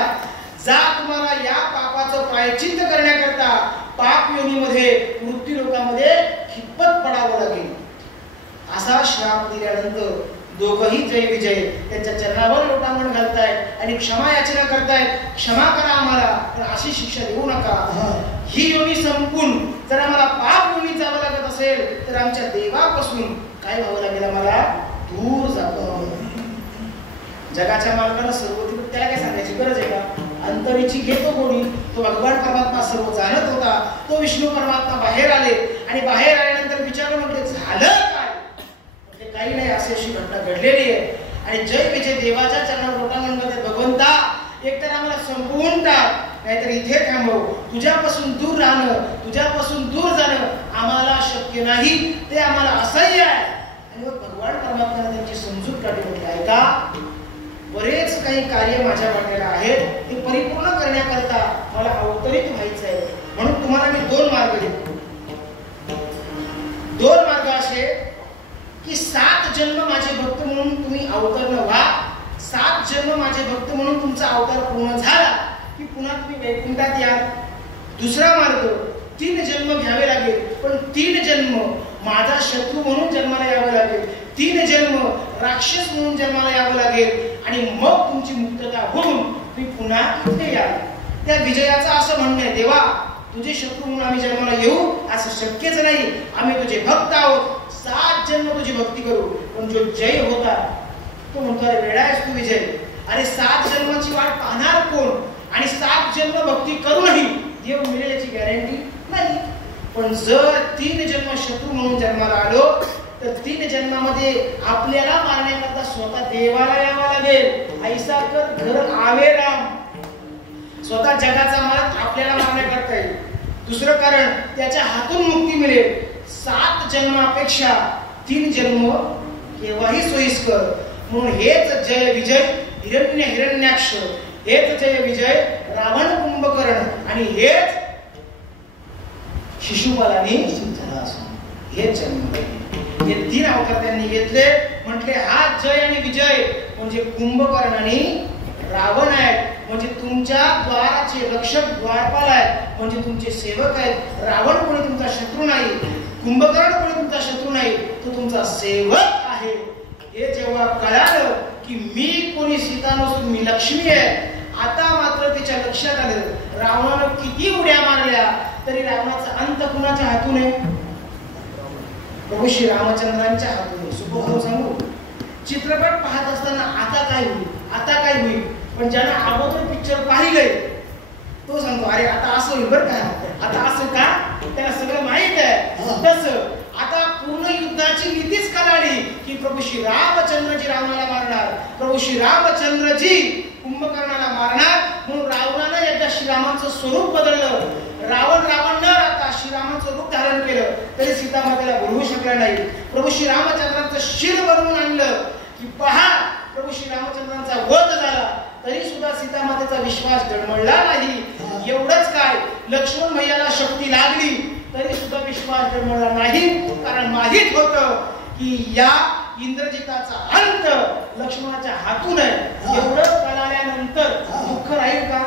जा तुम्हाला या पापाचं प्रायश्चित्त करण्याकरता पाप योनीमध्ये मृत्यू लोकामध्ये खितपत पडावं लागेल. असा श्राप दिल्यानंतर दोघंही जय विजय त्यांच्या चरणावर लोटांगण घालतायत आणि क्षमा याचना करतायत, क्षमा करा आम्हाला, पण अशी शिक्षा देऊ नका. ही योनी संपून जर आम्हाला पाप योनी जावं लागत असेल तर आमच्या देवापासून काय व्हावं लागेल? आम्हाला दूर जावं. जगाच्या मालकाला सर्व त्याला काय सांगायची गरज आहे का? अंतरीची घेतो कोणी? तो भगवान परमात्मा सर्व जाणत होता. तो विष्णू परमात्मा बाहेर आले आणि बाहेर आल्यानंतर विचारलं, म्हटले झालं काय? म्हटले काही नाही, अशी घटना घडलेली आहे. आणि जय विजय देवाच्या चरणावर लोटांगणमध्ये, भगवंता एकतर आम्हाला संपवून टाक, नाहीतर इथे थांबव. तुझ्यापासून दूर राहणं, तुझ्यापासून दूर जाणं आम्हाला शक्य नाही, ते आम्हाला असह्य आहे. आणि मग भगवान परमात्म्याने त्यांची समजूत काढली. म्हटले ऐका, बरेच काही कार्य माझ्या वाट्याला आहेत, ते परिपूर्ण करण्याकरता मला अवतरित व्हायचं आहे. म्हणून तुम्हाला मी दोन मार्ग देतो. दोन मार्ग असे की 7 जन्म माझे भक्त म्हणून तुम्ही अवतरण व्हा. 7 जन्म माझे भक्त म्हणून तुमचा अवतार पूर्ण झाला की पुन्हा तुम्ही वैकुंठात या. दुसरा मार्ग 3 जन्म घ्यावे लागेल, पण 3 जन्म माझा शत्रू म्हणून जन्माला यावं लागेल. 3 जन्म राक्षस म्हणून जन्माला यावं लागेल आणि मग तुमची मुक्तता होऊन तुम्ही पुन्हा इथे या. त्या विजयाचं असं म्हणणं आहे, देवा तुझे शत्रू म्हणून आम्ही जन्माला येऊ असं शक्यच नाही. आम्ही तुझे भक्त आहोत. 7 जन्म तुझी भक्ती करू. पण जो जय होता तो म्हणतो, अरे वेडा आहेस तू विजय. अरे 7 जन्माची वाट पाहणार कोण? आणि 7 जन्म भक्ती करूनही देव मिळेल याची गॅरंटी नाही. पण जर 3 जन्म शत्रू म्हणून जन्माला आलो तर 3 जन्मामध्ये आपल्याला मारण्याकरता स्वतः देवाला यावं लागेल. ऐसा कर घर आवे राम. स्वतः जगाचा मालक आपल्याला मारण्याकरता येईल. दुसरं कारण त्याच्या हातून मुक्ती मिळेल. 7 जन्मापेक्षा 3 जन्म केव्हाही सोयीस्कर. म्हणून हेच जय विजय हिरण्याक्ष, हेच जय विजय रावण कुंभकर्ण आणि हेच शिशुपाल आणि जरासंध. हे जन्म हे 3 अवतार त्यांनी घेतले. म्हटले हा जय आणि विजय म्हणजे कुंभकर्ण आणि रावण आहेत. म्हणजे तुमच्या द्वाराचे रक्षक द्वारपाल आहेत, म्हणजे तुमचे सेवक आहेत. रावण कोणी तुमचा शत्रू नाही, कुंभकर्ण कोणी तुमचा शत्रू नाही, तो तुमचा सेवक आहे. हे जेव्हा कळालं की मी कोणी सीता नसून मी लक्ष्मी आहे, आता मात्र तिच्या लक्षात आलं. रावणानं किती उड्या मारल्या तरी रावणाचा अंत कुणाच्या हातून आहे? प्रभू श्री रामचंद्रांच्या हातून आहे. सुखो सांगू, चित्रपट पाहत असताना आता काय होईल, आता काय होईल, पण ज्याला अगोदर पिक्चर पाहिले तो सांगतो अरे आता असं होईल बरं का, आता असं का, त्याला सगळं माहित आहे. तसं आता पूर्ण युद्धाची नीतीच कळाली की प्रभू श्री रामचंद्रजी रावणाला मारणार, प्रभू श्री रामचंद्रजी कुंभकर्णाला मारणार. म्हणून रावणानं एकदा श्रीरामांचं स्वरूप बदललं. रावण न राहता श्रीरामांचं रूप धारण केलं तरी सीतामातेला बोलवू शकला नाही. प्रभू श्री रामचंद्रांचं शिर बनवून आणलं की पहा प्रभू श्री रामचंद्रांचा वध झाला तरी सुद्धा सीतामातेचा विश्वास डळमळला नाही. एवढंच काय, लक्ष्मण भैयाला शक्ती लागली तरी सुद्धा विश्वास डळमळला नाही. कारण माहित होतं की या इंद्रजिताचा अंत लक्ष्मणाच्या हातून आहे. एवढं कळाल्यानंतर दुःख राहील का?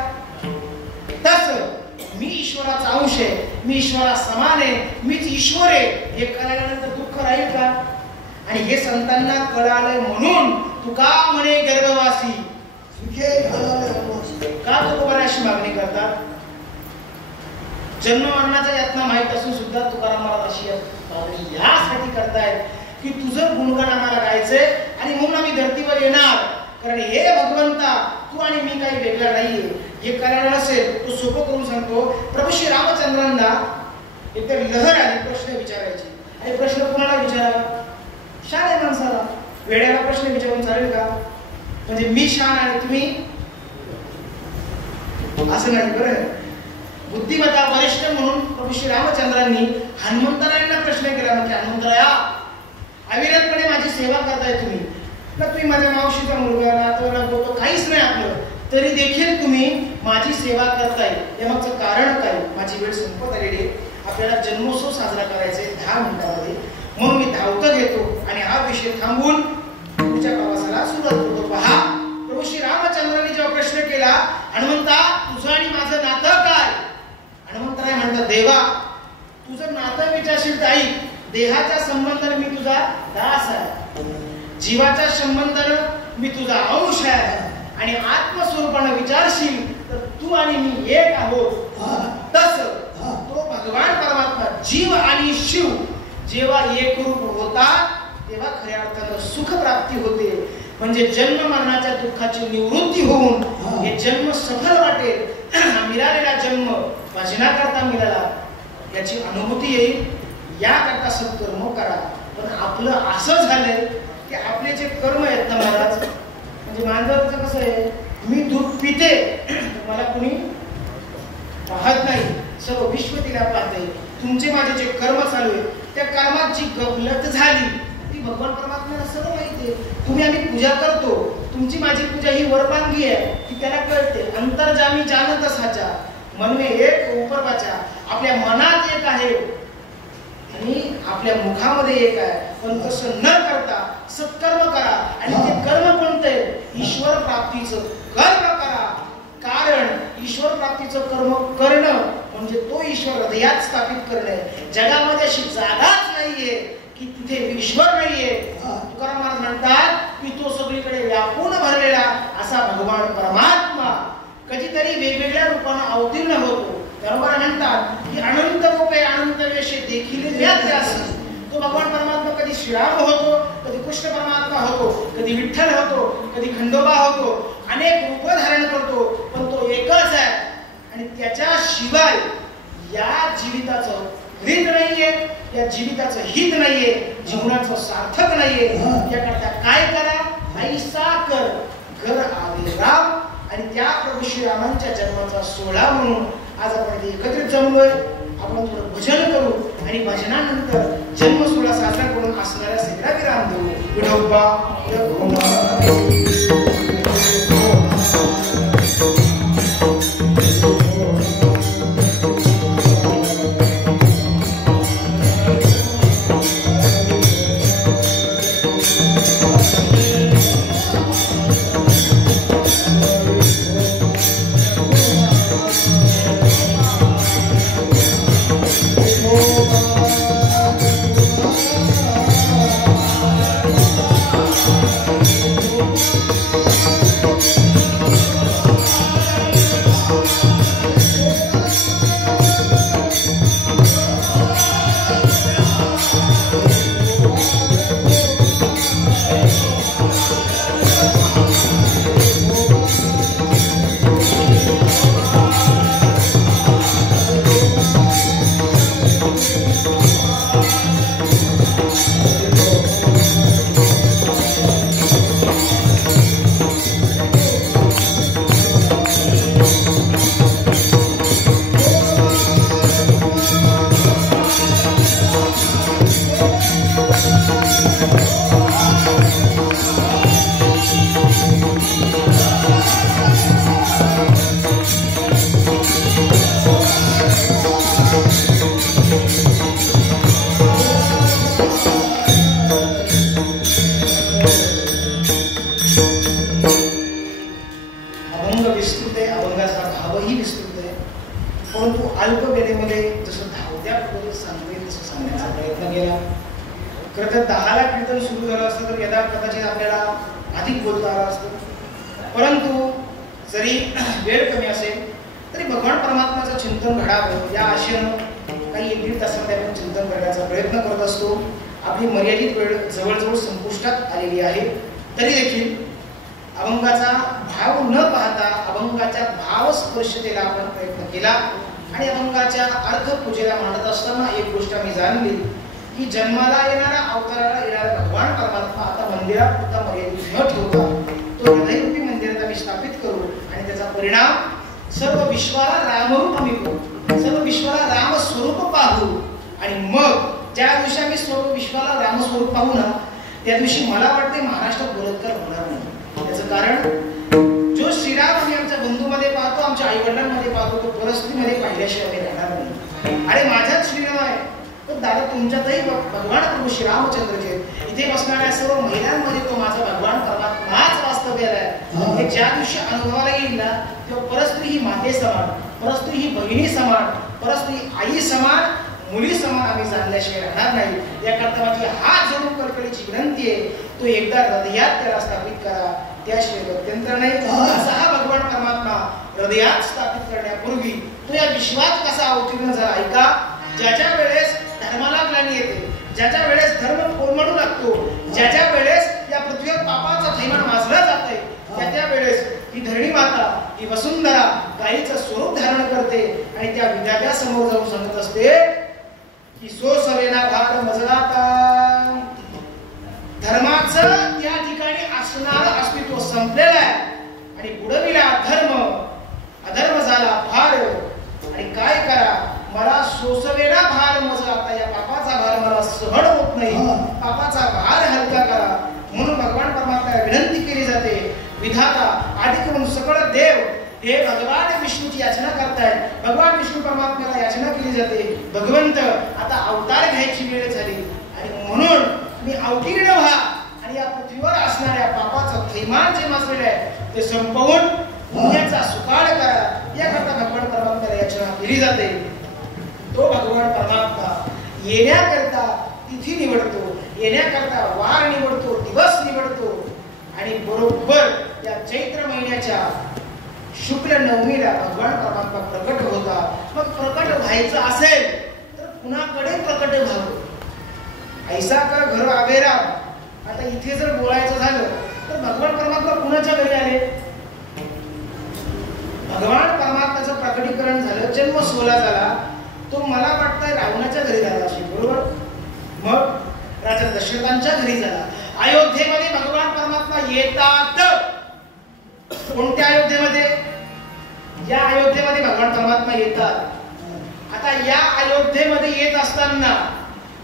तसं मी ईश्वराचा अंश आहे, मी ईश्वरा समान आहे, मीच ईश्वर आहे, हे कळाल्यानंतर दुःख राहील का? आणि हे संतांना कळालं म्हणून तुका म्हणे गर्गवासी का तुकोबाला अशी मागणी करतात? जन्म मरणाच्या यातना माहित असून सुद्धा तुकाराम महाराज अशी मागणी यासाठी करतायत की तुझं गुणगान आम्हाला गायचंय आणि म्हणून आम्ही धर्तीवर येणार. कारण हे भगवंता तू आणि मी काही वेगळा नाहीये. हे करायला नसेल तो सोपं करून सांगतो. प्रभू श्री रामचंद्रांना एकतर लहर आली प्रश्न विचारायची. आणि प्रश्न कोणाला विचारावा? शाळे माणसाला. वेड्याला प्रश्न विचारून चालेल का? म्हणजे मी शान आहे तुम्ही असं नाही. बरं, बुद्धिमत्ता वरिष्ठ म्हणून प्रभू श्री रामचंद्रांनी हनुमंतरायांना प्रश्न केला. म्हणजे हनुमंतराया अविरतपणे माझी सेवा करताय तुम्ही, तर तुम्ही माझ्या मावशीचा मुलगा नातवंड काहीच नाही आपलं, तरी देखील तुम्ही माझी सेवा करताय. यामागचं कारण काय? माझी वेळ संपत आलेली आहे. आपल्याला जन्मोत्सव साजरा करायचा आहे 10 मिनिटांमध्ये. म्हणून मी धावतं घेतो आणि हा विषय थांबवून पुढच्या प्रवासाला सुरुवात करतो. पहा, प्रभू श्री रामचंद्रांनी जेव्हा प्रश्न केला, हनुमंता तुझं आणि माझं नातं काय? हनुमंतराय म्हणतात, देवा तुझं नातं विचारशील ताई, देहाच्या संबंधाने मी तुझा दास आहे, जीवाच्या संबंधानं मी तुझा अंश आहे, आणि आत्मस्वरूपानं विचारशील तर तू आणि मी एक आहोत. तसं तो भगवान परमात्मा जीव आणि शिव जेव्हा एक रूप होता तेव्हा खऱ्या अर्थानं सुख प्राप्ती होते. म्हणजे जन्म मरणाच्या दुःखाची निवृत्ती होऊन हे जन्म सफल वाटेल. मिळालेला जन्म भजनाकरता मिळाला याची अनुभूती येईल. याकरता सत्कर्म करा. पण आपलं असं झालंय की आपले जे कर्म आहेत ना महाराज, म्हणजे मांजरचं कसं आहे, मी दूध पिते मला कोणी पाहत नाही, सर्व विश्व तिला पाहते. तुमचे माझे जे कर्म चालू आहे त्या कर्मात जी गफलत झाली ती भगवान परमात्म्याला सर्व माहिती आहे. तुम्ही आम्ही पूजा करतो, तुमची माझी पूजा ही वरपांगी आहे की त्याला कळते. अंतर्जामी जानत साचा मन में एक ऊपर वाचा, आपल्या मनात एक आहे आणि आपल्या मुखामध्ये एक आहे. पण तसं न करता सत्कर्म करा. आणि ते कर्म कोणते? ईश्वर प्राप्तीचं कर्म करा. कारण ईश्वर प्राप्तीचं कर्म करणं म्हणजे तो ईश्वर हृदयात स्थापित करणे. जगामध्ये अशी जागाच नाहीये की तिथे ईश्वर नाहीये. तुकाराम महाराज म्हणतात की तो सगळीकडे व्यापून भरलेला असा भगवान परमात्मा कधीतरी वेगवेगळ्या रूपाने अवतीर्ण होतो. बरोबर म्हणतात की अनंत रूपे अनंत वेशे देखील व्याप्यासी. तो भगवान परमात्मा कधी श्रीराम होतो, कधी कृष्ण परमात्मा होतो, कधी विठ्ठल होतो, कधी खंडोबा होतो. अनेक रूप धारण करतो, पण तो एकच आहे. आणि त्याच्याशिवाय या जीविताचं हित नाहीये, या जीविताचं हित नाहीये, जीवनाचं सार्थक नाहीये. त्याकरता काय करा? ऐसा कर घर आले राम. आणि त्या प्रभू श्रीरामांच्या जन्माचा सोहळा म्हणून आज आपण एकत्रित जमलोय. आपण थोडं भजन करू आणि भजनानंतर जन्म सोहळा साजरा करून असणाऱ्या सगळ्या विराम देऊ. विठोबा जन्माला येणारा अवताराला येणारा भगवान परमात्मा आता मंदिरात पुरता मर्यादित न ठेवता तो हृदयरूपी मंदिरात आम्ही स्थापित करू. आणि त्याचा परिणाम सर्व विश्वाला रामरूप आम्ही करू, सर्व विश्वाला राम स्वरूप पाहू. आणि मग ज्या दिवशी आम्ही सर्व विश्वाला राम स्वरूप पाहू ना, त्या दिवशी मला वाटते महाराष्ट्र बलात्कार होणार नाही. त्याचं कारण जो श्रीराम आम्ही आमच्या बंधूमध्ये पाहतो, आमच्या आई वडिलांमध्ये पाहतो, तो परिस्थितीमध्ये पाहिल्याशिवाय राहणार नाही. अरे माझ्याच श्रीराम आहे, दादा तुमच्यातही भगवान प्रभू श्रीरामचंद्रचे इथे बसणाऱ्या सर्व महिलांमध्ये तो माझा भगवान परमात्माच वास्तव्य आहे. ज्या दिवशी अनुभवाला येईल ना, तेव्हा परस्त्री ही माते समान, परस्त्री ही बहिणी समान, परस्त्री आई समान, मुली समान आम्ही जाणल्याशिवाय राहणार नाही. याकरता माझी हात जोडून कळकळीची विनंती आहे, तो एकदा हृदयात त्याला स्थापित करा, त्याशिवाय गत्यंतर नाही. असा हा भगवान परमात्मा हृदयात स्थापित करण्यापूर्वी तो या विश्वात कसा अवतीर्ण झाला ऐका. ज्याच्या वेळेस धर्माला ग्लानी येते, ज्याच्या वेळेस धर्म कोलमडू लागतो, ज्याच्या वेळेस या पृथ्वीवर पापाचा थैमान वाजला जातोय, त्या वेळेस ही धरणी माता, ही वसुंधरा गायीचं स्वरूप धारण करते आणि त्या विद्यार्थ्या समोर जाऊन सांगत असते की सो सवेना भार मजलाता. धर्माचं त्या ठिकाणी असणारं अस्तित्व संपलेलं आहे आणि बुडविला धर्म, अधर्म झाला भार. आणि काय करा, मला सोसवेना भार मजलाता, या पापाचा भार मला सहन होत नाही, पापाचा भार हलका करा. म्हणून भगवान परमात्म्याला विनंती केली जाते, विधाता आदी करून सकळ देव हे भगवान विष्णूची याचना करतायत. भगवान विष्णू परमात्म्याला याचना केली जाते, भगवंत आता अवतार घ्यायची वेळ झाली आणि म्हणून मी अवतीर्ण व्हा आणि या पृथ्वीवर असणाऱ्या पापाचं थैमान जे मासलेलं आहे ते संपवून पुण्याचा सुकाळ करा, याकरता भगवान परमात्म्याला याचना केली जाते. तो भगवान परमात्मा येण्याकरता तिथी निवडतो, येण्याकरता वार निवडतो, दिवस निवडतो आणि बरोबर या चैत्र महिन्याच्या शुक्ल नवमीला भगवान परमात्मा प्रकट होता. मग प्रकट व्हायचं असेल तर कुणाकडे प्रकट व्हावं? ऐसा का घर आवेरा. आता इथे जर बोलायचं झालं तर भगवान परमात्मा कुणाच्या घरी आले? भगवान परमात्म्याचं प्रकटीकरण झालं, जन्म सोहळा झाला, तो मला वाटतं रावणाच्या घरी झाला असेल, बरोबर? मग राजा दशरथांच्या घरी झाला. अयोध्येमध्ये भगवान परमात्मा येतात. कोणत्या अयोध्येमध्ये? या अयोध्येमध्ये भगवान परमात्मा येतात. आता या अयोध्येमध्ये येत असताना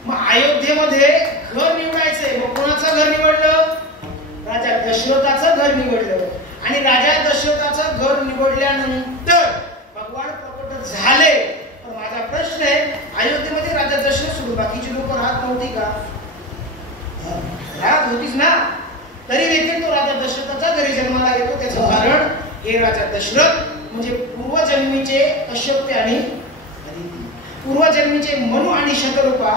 मग अयोध्येमध्ये घर निवडायचंय. मग कोणाचं घर निवडलं? राजा दशरथाचं घर निवडलं. आणि राजा दशरथाचं घर निवडल्यानंतर भगवान प्रकट झाले. पण माझा प्रश्न आहे, अयोध्येमध्ये राजा दशरथ सोडून बाकीची लोक राहत नव्हती का? राहत होतीच ना. तरी देखील तो राजा दशरथाच्या घरी जन्माला येतो. त्याचं कारण हे राजा दशरथ म्हणजे पूर्वजन्मीचे कश्यप आणि अदिती, पूर्वजन्मीचे मनु आणि शतरूपा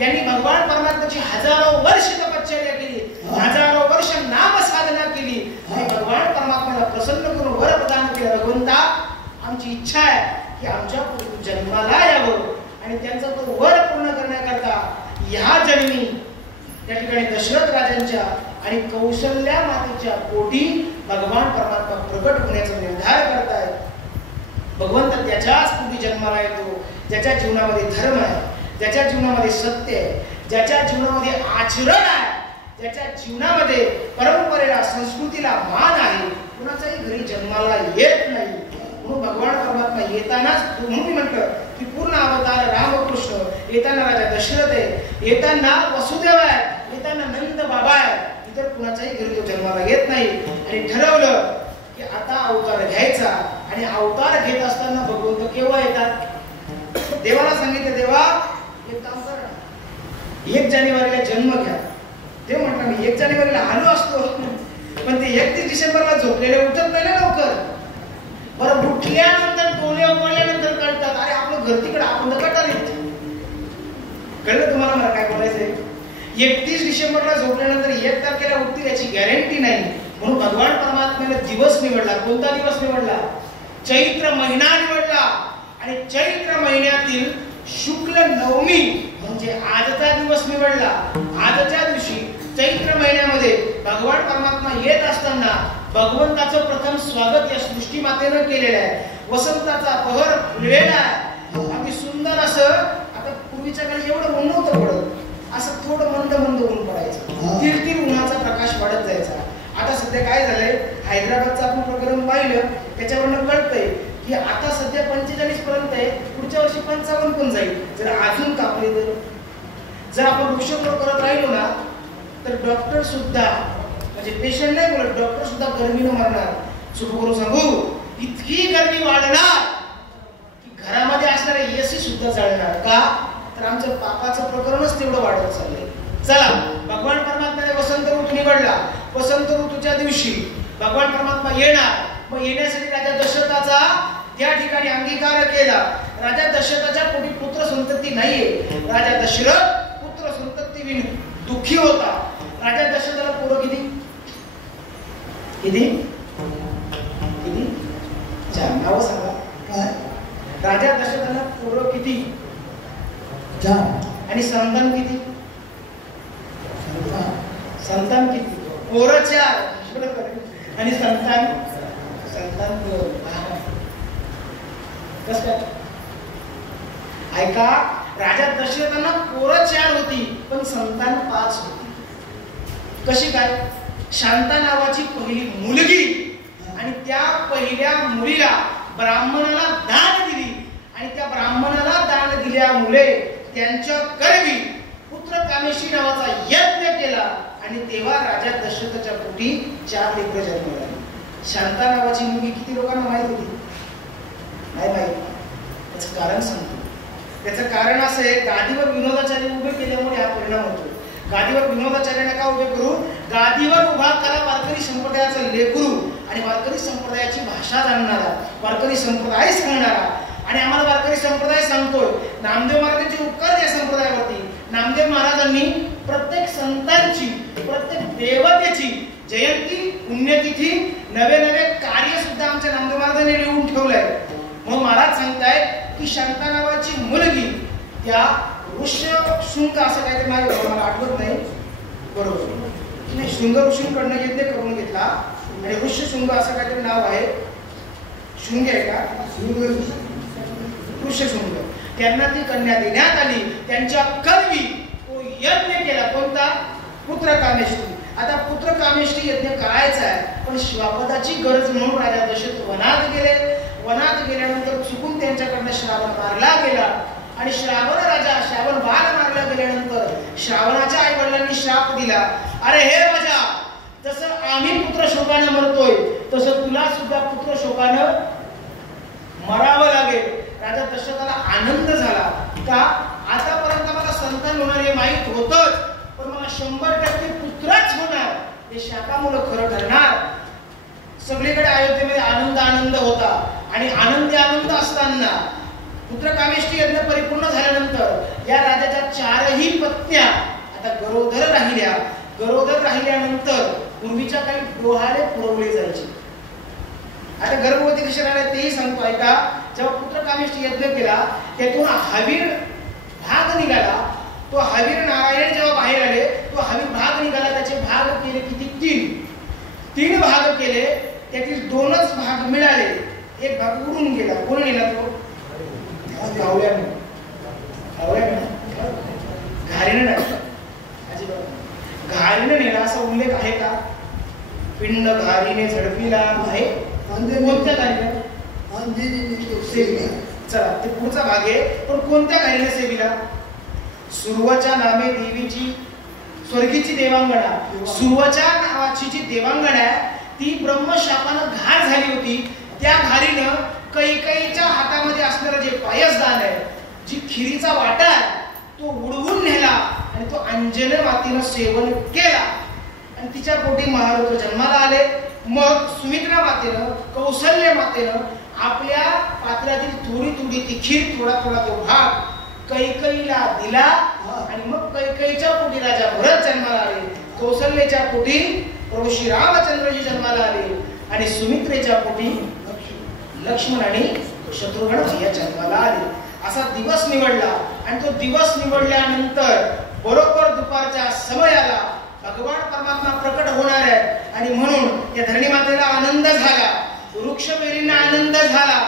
यांनी भगवान परमात्म्याची हजारो वर्ष तपश्चर्या केली, हजारो वर्ष नाम साधना केली आणि भगवान परमात्म्याला प्रसन्न करून वर प्रदान केलं. भगवंता, आमची इच्छा आहे की आमच्या पुढे जन्माला यावं आणि त्यांचा तो वर पूर्ण करण्याकरता ह्या जन्मी त्या ठिकाणी दशरथ राजांच्या आणि कौशल्या मातेच्या पोटी भगवान परमात्मा प्रकट होण्याचा निर्धार करतायत. भगवंत त्याच्याच पोटी जन्माला येतो ज्याच्या जीवनामध्ये धर्म आहे, ज्याच्या जीवनामध्ये सत्य आहे, ज्याच्या जीवनामध्ये आचरण आहे, ज्याच्या जीवनामध्ये परंपरेला संस्कृतीला मान आहे. कुणाच्याही घरी जन्माला येत नाही. म्हणून भगवान परमात्मा येतानाच, म्हणून मी म्हटलं की पूर्ण अवतार रामकृष्ण, येताना राजा दशरथ आहे, येताना वसुदेव आहे, येताना नंद बाबा आहे. इतर कुणाच्याही घरी तो जन्माला येत नाही. आणि ठरवलं की आता अवतार घ्यायचा. आणि अवतार घेत असताना भगवंत केव्हा येतात? देवाला सांगितलं, देवा एक काम कर, 1 जानेवारीला जन्म घ्या. देव म्हटलं मी 1 जानेवारीला आलो असतो, पण ते 31 डिसेंबरला झोपलेले उठत नाही लवकर. बरं, उठल्यानंतर डोळे उघडल्यानंतर कळतात, अरे आपलं घर तिकडे, आपण तर कटार येत. कळलं तुम्हाला मला काय बोलायचंय? 31 डिसेंबरला झोपल्यानंतर 1 तारखेला उठतील याची गॅरंटी नाही. म्हणून भगवान परमात्म्याने दिवस निवडला. कोणता दिवस निवडला? चैत्र महिना निवडला. आणि चैत्र महिन्यातील शुक्ल नवमी म्हणजे आजचा दिवस निवडला. आजच्या दिवशी चैत्र महिन्यामध्ये भगवान परमात्मा येत असताना भगवंताचं प्रथम स्वागत या सृष्टी मातेनं केलेलं आहे. वसंताचा पहर फुललेला आहे. अगदी सुंदर असं. आता पूर्वीच्या काळी एवढं ऊन नव्हतं पडत, असं थोडं मंद मंद ऊन पडायचं, तीर उन्हाचा प्रकाश वाढत जायचा. आता सध्या काय झालंय, हैदराबादचं आपण प्रकरण पाहिलं त्याच्यावरनं कळतंय की आता सध्या 45 पर्यंत आहे, पुढच्या वर्षी 55 पण जाईल जर अजून तापले तर. जर आपण वृक्षारोपण करत राहिलो ना तर डॉक्टर सुद्धा, म्हणजे पेशंट नाही बोलत, डॉक्टर सुद्धा गरमीनं मरणार. चुप करून सांगू, इतकी गरमी वाढणार की घरामध्ये असणारे एसी सुद्धा जळणार. का तर आमचं पापाचं प्रकरणच तेवढं वाढत चाललंय. चला, भगवान परमात्म्याने वसंत ऋतू निवडला. वसंत ऋतूच्या दिवशी भगवान परमात्मा येणार. मग येण्यासाठी राजा दशरथाचा त्या ठिकाणी अंगीकार केला. राजा दशरथाच्या पोटी पुत्र संतती नाहीये. राजा दशरथ पुत्र संतती विन दुःखी होता. राजा दशरथाला पोरं किती? किती? 4. नाव सांगा. काय? राजा दशरथाला पोरं किती? 4. आणि संतान किती? संतान किती? पोरं 4 आणि संतान 2. कसं काय? ऐका, राजा दशरथांना पोरं 4 होती पण संतान 5 होती. कशी काय? शांता नावाची पहिली मुलगी आणि त्या पहिल्या मुलीला ब्राह्मणाला दान दिली आणि त्या ब्राह्मणाला दान दिल्यामुळे त्यांच्या करवी पुत्र कामेशी नावाचा यज्ञ केला आणि तेव्हा राजा दशरथाच्या पोटी 4 लेकरं जन्माला आली. शांता नावाची मुलगी किती लोकांना माहित होती? नाही माहित. त्याचं कारण सांगतो. त्याचं कारण असं आहे, गादीवर विनोदाचार्य उभे केल्यामुळे हा परिणाम होतो. गादीवर विनोदाचार्याने का उभे करू? गादीवर उभा करा वारकरी संप्रदायाचा लेकरू आणि वारकरी संप्रदायाची भाषा जाणणारा, वारकरी संप्रदाय सांगणारा. आणि आम्हाला वारकरी संप्रदाय सांगतोय. नामदेव महाराजांचे उपकार या संप्रदायावरती. नामदेव महाराजांनी प्रत्येक संतांची, प्रत्येक देवतेची जयंती, पुण्यतिथी, नवे नवे कार्य सुद्धा आमच्या नामदेव महाराजांनी लिहून ठेवलंय. म्हणून महाराज सांगतायत की शांता नावाची मुलगी त्या ऋष्यशृंग असं काहीतरी मला आठवत नाही बरोबर नाही, शृंग ऋषींकडनं यज्ञ करून घेतला आणि ऋष्यशृंग असं काहीतरी नाव आहे. शृंग आहे का? ऋष्यशृंग. त्यांना ती कन्या देण्यात आली. त्यांच्या कल्वी तो यज्ञ केला. कोणता? पुत्रकामेष्टी. आता पुत्रकामेष्टी यज्ञ करायचा आहे, पण श्वापदाची गरज म्हणून राजा दशरथ वनात गेले. वनात गेल्यानंतर चुकून त्यांच्याकडनं श्रावण मारला गेला आणि श्रावण बाळ मारला गेल्यानंतर श्रावणाच्या आई वडिलांनी श्राप दिला, अरे हे राजा, जसं आम्ही पुत्र शोकानं मरतोय तसं तुला सुद्धा पुत्र शोकानं मरावं लागेल. राजा दशरथाला आनंद झाला का आतापर्यंत मला संतान होणार हे माहित होतच, पण मला 100% पुत्रच होणार हे शापामुळे खरं ठरणार. सगळीकडे अयोध्येमध्ये आनंद होता आणि आनंद असताना पुत्रकामेष्टी यज्ञ परिपूर्ण झाल्यानंतर या राजाच्या 4ही पत्न्या आता गरोदर राहिल्या. गरोदर राहिल्यानंतर पूर्वीच्या काही डोहाळे पुरवले जायचे. आता गर्भवती कशी राहिले तेही सांगतो ऐका. जेव्हा पुत्रकामेष्टी यज्ञ केला त्यातून हवीर भाग निघाला. तो हवीर नारायण जेव्हा बाहेर आले तो हवीर भाग निघाला. त्याचे भाग केले किती? 3 भाग केले. त्यातील 2च भाग मिळाले. एक भाग उडून गेला. कोण गेला तो? घावल्याने. घारीने नेला असा उल्लेख आहे का? पिंड घारीने झडपिला आहे. कोणत्या घारीने? चला ते पुढचा भाग आहे. पण कोणत्या घारीने सेविला? सुरवाच्या नामे देवीची स्वर्गीची देवांगणा. सुरवाच्या नावाची जी देवांगणा आहे ती ब्रह्मशापानं घाण झाली होती. त्या घारीनं कैकेयीच्या हातामध्ये असणारं जे पायसदान आहे, जी खिरीचा वाटा आहे, तो उडवून नेला आणि तो अंजने मातेनं सेवन केला आणि तिच्या पोटी महारुद्र जन्माला आले. मग सुमित्रा मातेनं, कौसल्य मातेनं आपल्या पात्रातील थोडी ती खीर, थोडा तो भाग कैकेयीला दिला आणि मग कैकेयीच्या पोटी राजा भरत जन्माला आले. कौसल्येच्या पोटी प्रभू श्री रामचंद्रजी जन्माला आले आणि सुमित्रेच्या पोटी लक्ष्मण आणि शत्रुघ्न भैया जन्माला आले. असा दिवस निवडला आणि तो दिवस निवडल्यानंतर बरोबर दुपारच्या समयाला भगवान परमात्मा प्रकट होणार आहे आणि म्हणून या धरणी मातेला आनंद झाला. वृक्षवेलींना आनंद झाला.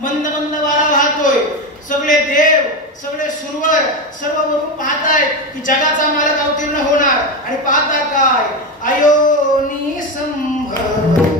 मंद वारा वाहतोय. सगळे देव, सगळे सुरवर सर्व वरून पाहतायत की जगाचा मालक अवतीर्ण होणार आणि पाहता काय अयोनी संभव.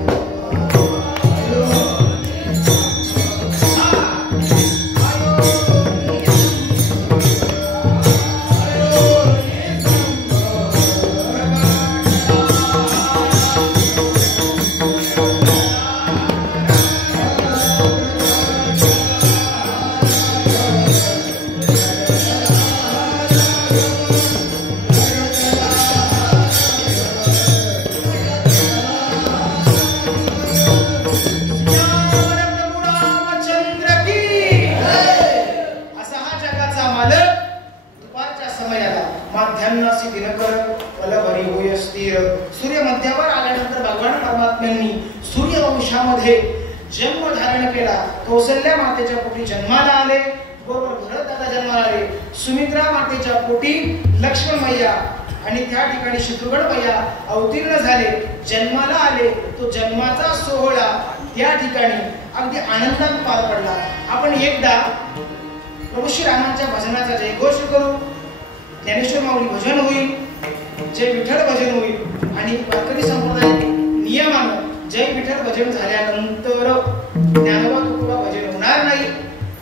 सूर्य मध्यावर आल्यानंतर भगवान परमात्म्यांनी सूर्यवंशामध्ये जन्म धारण केला. कौसल्या मातेच्या पोटी जन्माला आले. बरोबर भरत दादा जन्माला आले. सुमित्रा मातेच्या पोटी लक्ष्मण मैया आणि त्या ठिकाणी शत्रुघ्न मैया अवतीर्ण झाले, जन्माला आले. तो जन्माचा सोहळा त्या ठिकाणी अगदी आनंदात पार पडला. आपण एकदा प्रभू श्री रामांच्या भजनाचा जयघोष करू. ज्ञानेश्वर माऊली भजन होईल, जय विठ्ठल भजन होईल आणि वारकरी संप्रदाय नियमानं जय विठ्ठल भजन झाल्यानंतर ज्ञानोबा तुकोबा भजन होणार नाही.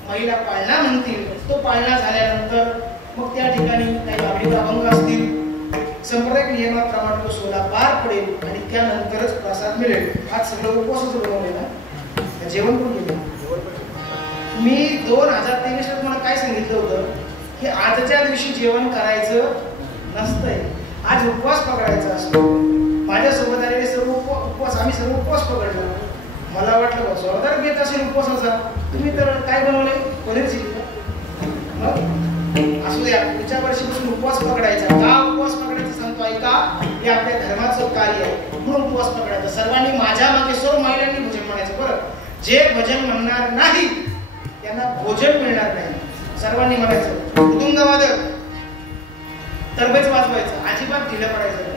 महिला पाळणा म्हणतील. तो पाळणा झाल्यानंतर मग त्या ठिकाणी काही बाबडी अभंग असतील, संप्रदायिक नियमाप्रमाणे तो सोहळा पार पडेल आणि त्यानंतरच प्रसाद मिळेल. आज सगळं उपवासच बनवले ना, जेवण पण केलं. मी 2023 तुम्हाला काय सांगितलं होतं की आजच्या दिवशी जेवण करायचं नसतंय, आज उपवास पकडायचा असतो. माझ्यासोबत आलेले सर्व उपवास आम्ही सर्व उपवास पकडला. मला वाटलं जोरदार घेत असेल उपवासाचा. तुम्ही तर काय बनवले, पनीर चिली का? असू द्या, पुढच्या वर्षीपासून उपवास पकडायचा. का उपवास पकडायचा सांगतो ऐका, हे आपल्या धर्माचं कार्य आहे म्हणून उपवास पकडायचा. सर्वांनी माझ्या मागे सर्व महिलांनी भोजन म्हणायचं. बरं, जे भजन म्हणणार नाही त्यांना भोजन मिळणार नाही. सर्वांनी म्हणायचं. मृदुंगवादक तरबेज वाजवायचं, अजिबात ढिलं पडायचं नाही.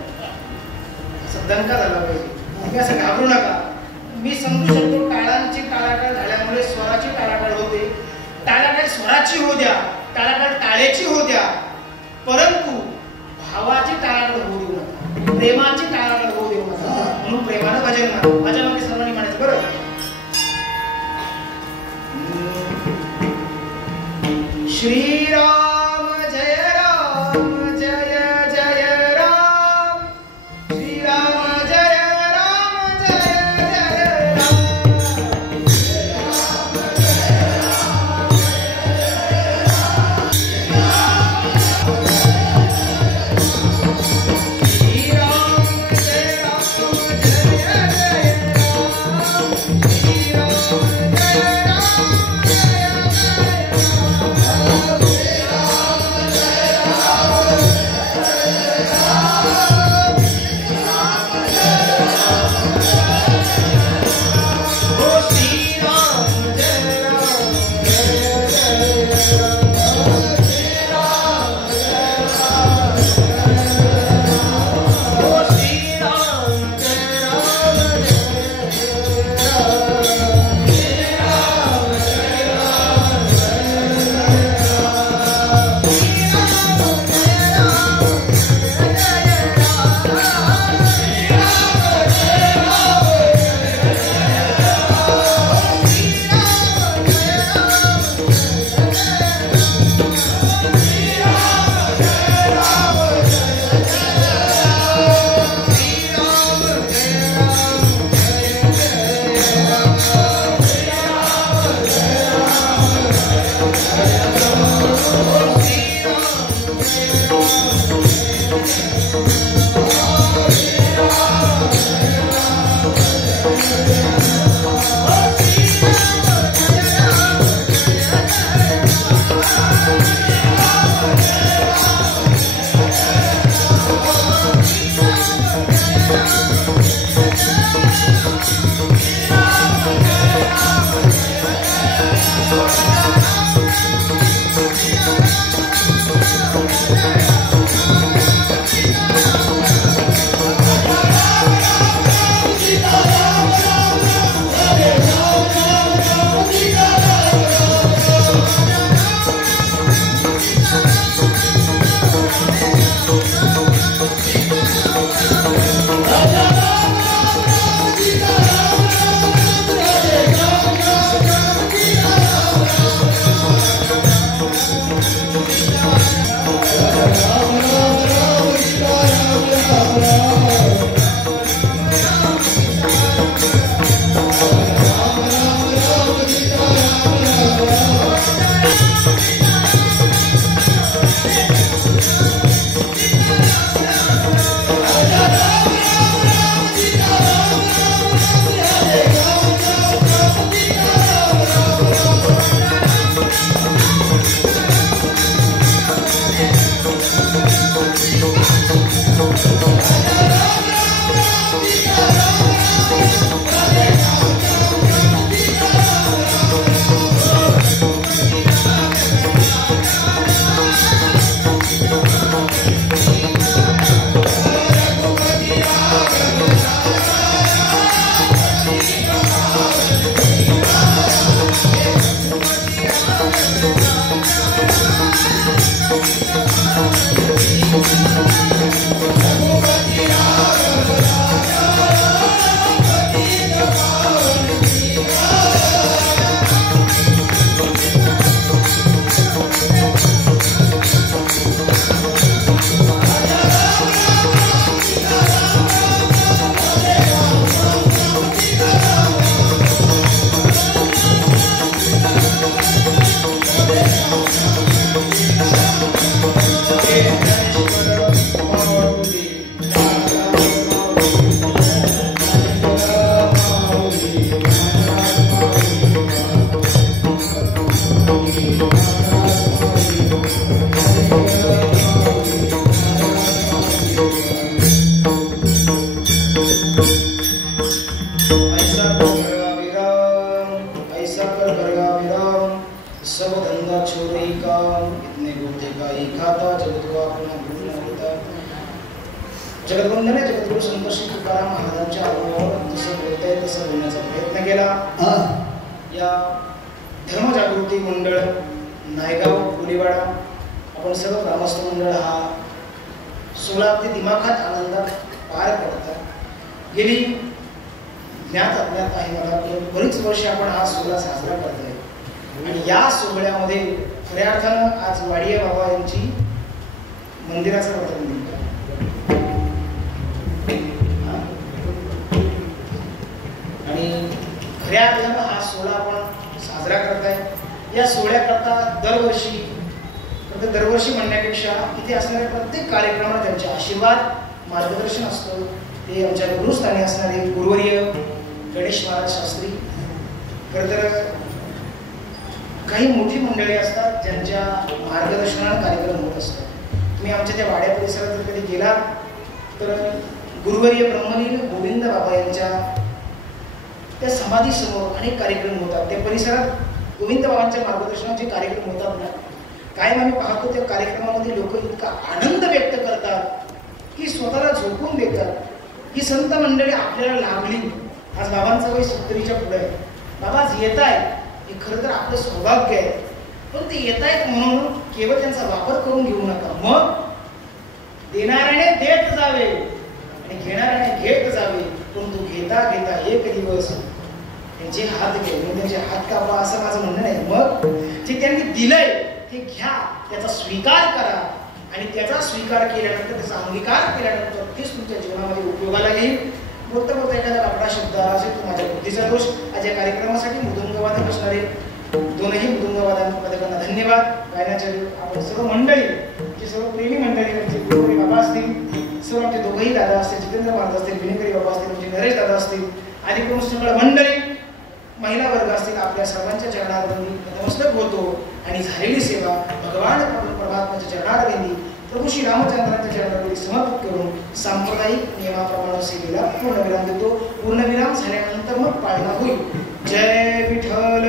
असं दणका झाला पाहिजे. तुम्ही असं घाबरू नका. मी समजू शकतो टाळांची टाळाटाळ झाल्यामुळे स्वराची टाळाटाळ होते. टाळाटाळ स्वराची होऊ द्या, टाळाटाळ टाळ्याची होऊ द्या, परंतु भावाची टाळाटाळ होऊ देऊ नका, प्रेमाची टाळाटाळ होऊ देऊ नका. म्हणून प्रेमानं भजन म्हणा. माझ्या मागे सर्वांनी म्हणायचं. बरं, श्रीराम जय राम जय जय राम, श्रीराम जय राम जय जय राम, श्रीराम जय राम जय जगद्वंदने जगद्गुरु संत श्री तुकाराम महाराजांच्या अनुभवावर जसं बोलता येईल तसं बोलण्याचा प्रयत्न केला. या धर्मजागृती मंडळ नायगाव कोलीवाडा आपण सर्व ग्रामस्थ मंडळ हा 16 ते दिमाखात आनंदात पार पडतात. गेली ज्ञात अज्ञात आहे मला बरीच वर्ष आपण हा सोहळा साजरा करतोय आणि या सोहळ्यामध्ये खऱ्या अर्थानं आज वाडिया बाबा यांची मंदिराचं वर्तन दिलं आणि खऱ्या अर्थानं हा सोहळा आपण साजरा करताय. या सोहळ्याकरता दरवर्षी म्हणण्यापेक्षा इथे असणाऱ्या प्रत्येक कार्यक्रमात त्यांचे आशीर्वाद मार्गदर्शन असतं. ते आमच्या गुरुस्थानी असणारे गुरुवर्य गणेश महाराज शास्त्री. खरं तर काही मोठी मंडळी असतात ज्यांच्या मार्गदर्शनाने कार्यक्रम होत असतात. तुम्ही आमच्या त्या वाड्या परिसरात जर कधी गेला तर गुरुवर्य ब्रह्मलीन गोविंद बाबा यांच्या त्या समाधीसमोर अनेक कार्यक्रम होतात. त्या परिसरात गोविंद बाबांच्या मार्गदर्शनाचे कार्यक्रम होतात ना, कायम आम्ही पाहतो त्या कार्यक्रमामध्ये लोक इतका आनंद व्यक्त करतात की स्वतःला झोकून देतात. ही संत मंडळी आपल्याला लाभली. आज बाबांचं वय 70च्या पुढे आहे. बाबा आज येत आहे हे खरं तर आपलं सौभाग्य आहे. पण ते येत आहेत म्हणून केवळ त्यांचा वापर करून घेऊ नका. मग देणाऱ्याने देत जावे आणि घेणाऱ्याने घेत जावे. पण तू घेता घेता एक दिवस त्यांचे हात घे, त्यांचे हात कापा असं माझं म्हणणं नाही. मग जे त्यांनी दिलंय ते घ्या, त्याचा स्वीकार करा आणि त्याचा स्वीकार केल्यानंतर त्याचा अंगीकार केल्यानंतर तेच तुमच्या जीवनामध्ये उपयोगाला येईल. बोलता बोलता एखादा आपला शब्द असेल तो माझ्या बुद्धीचा दोष. आज या कार्यक्रमासाठी मृदुंगवादक असणारे दोनही मृदुंगवादकांना धन्यवाद. गायनाच्या आपण सर्व मंडळी जी सर्व प्रेमी मंडळी म्हणजे गुरुवारी बाबा असतील, सर्व आमचे दोघंही दादा असतील, जितेंद्र महाराज असतील, विनेकरी बाबा असतील, म्हणजे नरेश दादा असतील, आदिप्रमुख सगळं मंडळी महिला वर्ग असतील, आपल्या सर्वांच्या चरणारविंदी नतमस्तक होतो आणि झालेली सेवा भगवान परमात्म्याच्या चरणारविंदी प्रभू श्री रामचंद्रांच्या चरणारविंदी समर्पित करून सांप्रदायिक नियमाप्रमाणे सेवेला पूर्णविराम देतो. पूर्णविराम झाल्यानंतर मग पाळणा होईल. जय विठ्ठल.